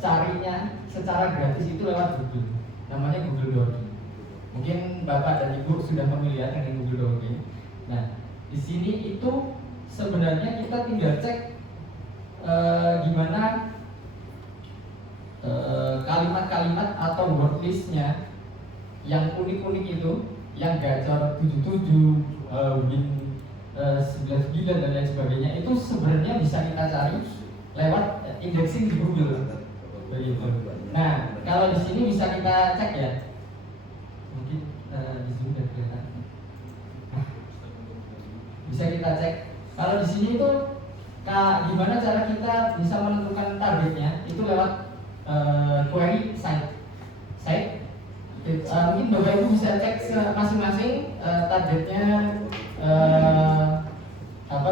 carinya secara gratis itu lewat Google, namanya Google Doodle. Mungkin Bapak dan Ibu sudah familiar dengan Google Doodle. Nah, di sini itu sebenarnya kita tinggal cek gimana kalimat-kalimat atau word listnya yang unik-unik itu, yang gacor 77, win 99 dan lain sebagainya, itu sebenarnya bisa kita cari lewat indexing di Google. Begitu. Nah, kalau di sini bisa kita cek ya. Mungkin di sini udah kelihatan. Nah, bisa kita cek. Kalau di sini itu gimana cara kita bisa menentukan targetnya? Itu lewat query site. Mungkin Bapak Ibu bisa cek masing-masing targetnya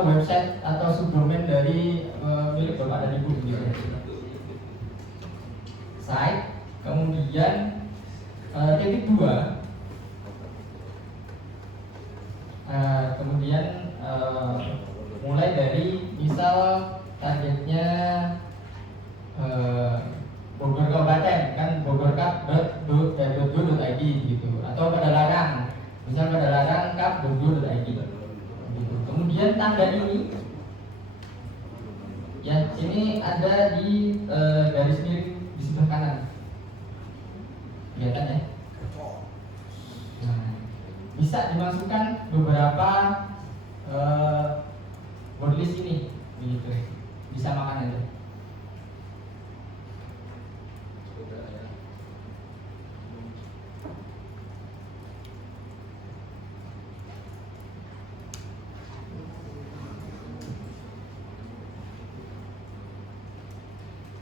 website atau subdomain dari milik Bapak dan Ibu gitu. Site, kemudian titik 2, kemudian mulai dari misal targetnya Bogor Kabupaten, kan bogorkap.go.id gitu, atau Padalarang, misal Padalarang kap.go.id gitu. Kemudian tanda ini ya, ini ada di garis miring di sebelah kanan, kelihatan ya. Nah, bisa dimasukkan beberapa word list ini begitu, bisa makan aja.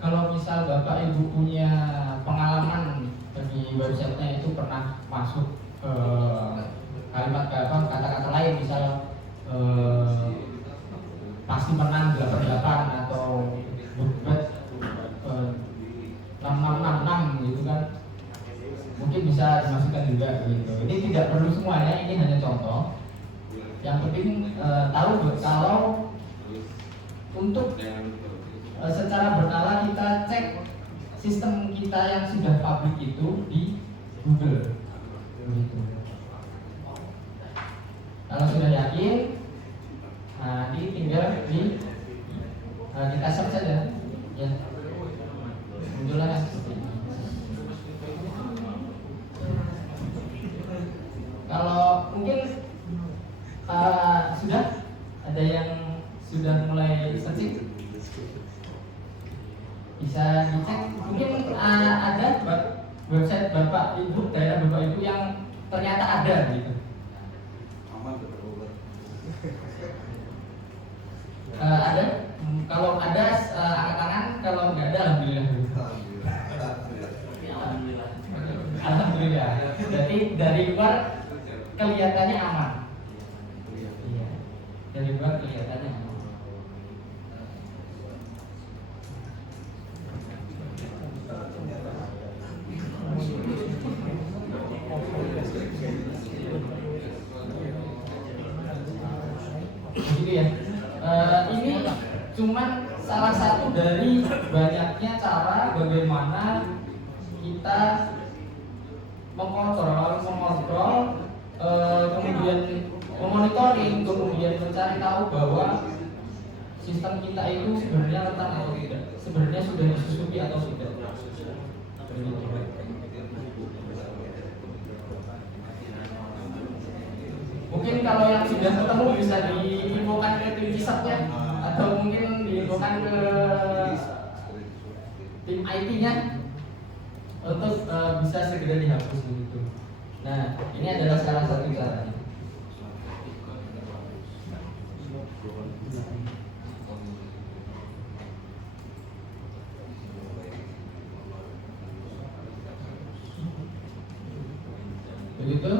Kalau misal Bapak Ibu punya pengalaman di websitenya itu pernah masuk kata-kata lain, misal pasti menang 88 atau berbet 6666 gitu kan, mungkin bisa dimasukkan juga gitu. Ini tidak perlu semuanya, ini hanya contoh. Yang penting tahu kalau untuk secara berkala kita cek sistem kita yang sudah publik itu di Google. Begitu. Kalau sudah yakin, nanti tinggal kita search saja, ya. Muncullah seperti ini. Kalau mungkin sudah ada yang sudah mulai searching, bisa dicek. Mungkin ada website Bapak Ibu, daerah Bapak Ibu yang ternyata ada gitu. Aman betul. Ada. Kalau ada angkat tangan, kalau nggak ada alhamdulillah. Alhamdulillah. Jadi dari luar kelihatannya aman. Iya. Dari luar kelihatannya aman. Begitu ya. Ini cuman salah satu dari banyaknya cara bagaimana kita mengontrol, kemudian memonitoring, kemudian mencari tahu bahwa sistem kita itu sebenarnya rentan atau tidak, sebenarnya sudah disusupi atau tidak. Mungkin kalau yang sudah ketemu bisa diinfokan ke tim cisapnya, atau mungkin diinfokan ke tim IT-nya untuk bisa segera dihapus begitu. Nah, ini adalah salah satu caranya. Begitu,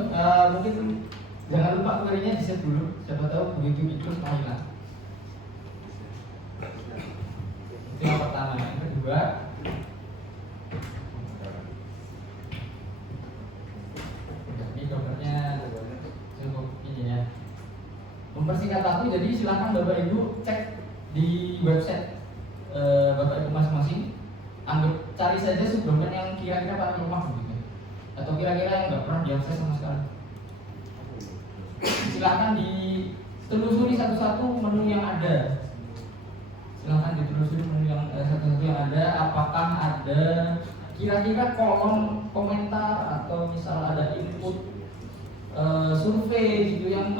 mungkin jangan lupa query-nya di set dulu, siapa tahu begitu itu hilang. Itu yang pertama. Yang kedua, jadi silakan Bapak Ibu cek di website Bapak Ibu masing-masing. Anggap cari saja suplemen yang kira-kira paling lemah gitu, atau kira-kira yang nggak pernah diakses sama sekali. Silakan ditelusuri satu-satu menu yang ada. Silakan ditelusuri menu yang satu-satu yang ada. Apakah ada kira-kira kolom komentar atau misal ada input survei gitu yang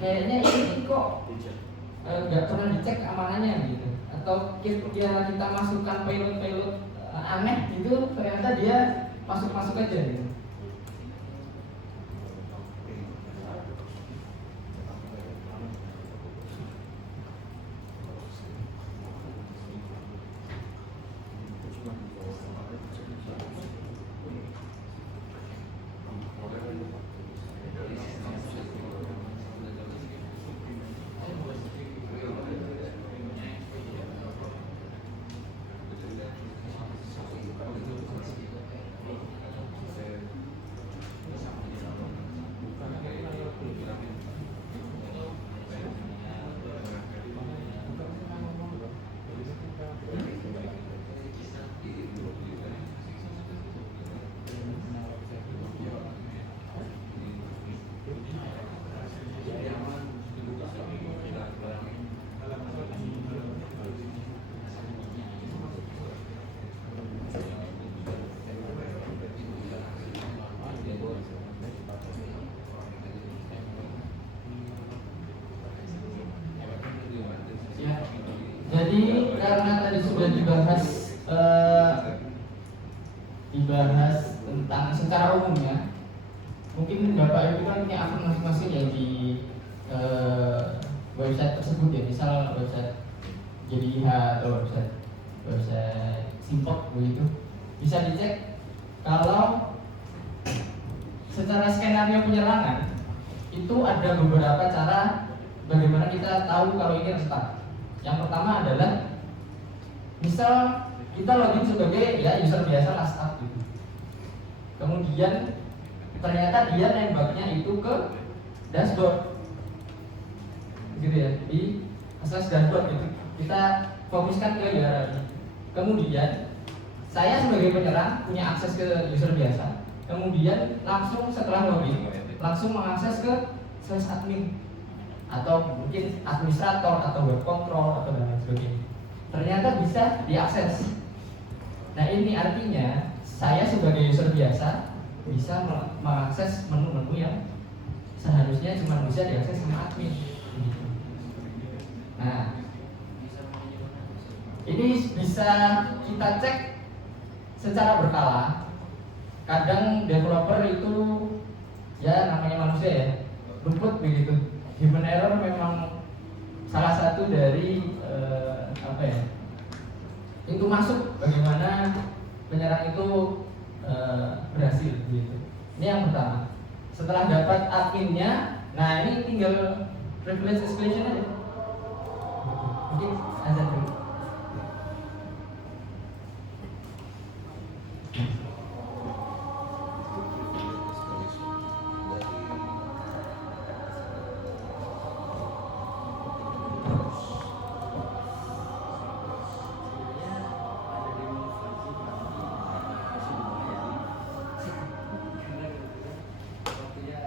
kayaknya ini kok nggak pernah dicek keamanannya gitu, atau kita masukkan payload aneh gitu, ternyata dia masuk aja gitu. Jadi karena tadi sudah dibahas tentang secara umum ya, mungkin Bapak Ibu kan punya akun masing-masing ya di website tersebut ya, misal website JDIH atau website Simpok begitu, bisa dicek kalau secara skenario penyerangan itu ada beberapa cara bagaimana kita tahu kalau ini rentan. Yang pertama adalah misal kita login sebagai ya user biasa lah, staff gitu. Kemudian ternyata dia nembaknya itu ke dashboard, gitu ya, di slash dashboard gitu. Kita fokuskan ke URL. Kemudian saya sebagai penyerang punya akses ke user biasa. Kemudian langsung setelah login langsung mengakses ke slash admin, atau mungkin administrator atau web control atau dan lain sebagainya. Ternyata bisa diakses. Nah ini artinya saya sebagai user biasa bisa mengakses menu-menu yang seharusnya cuma bisa diakses sama admin. Nah ini bisa kita cek secara berkala. Kadang developer itu ya namanya manusia ya, luput begitu. Human error memang salah satu dari itu masuk bagaimana penyerang itu berhasil gitu. Ini yang pertama. Setelah dapat adminnya, nah ini tinggal privilege escalation aja. Mungkin azan dulu.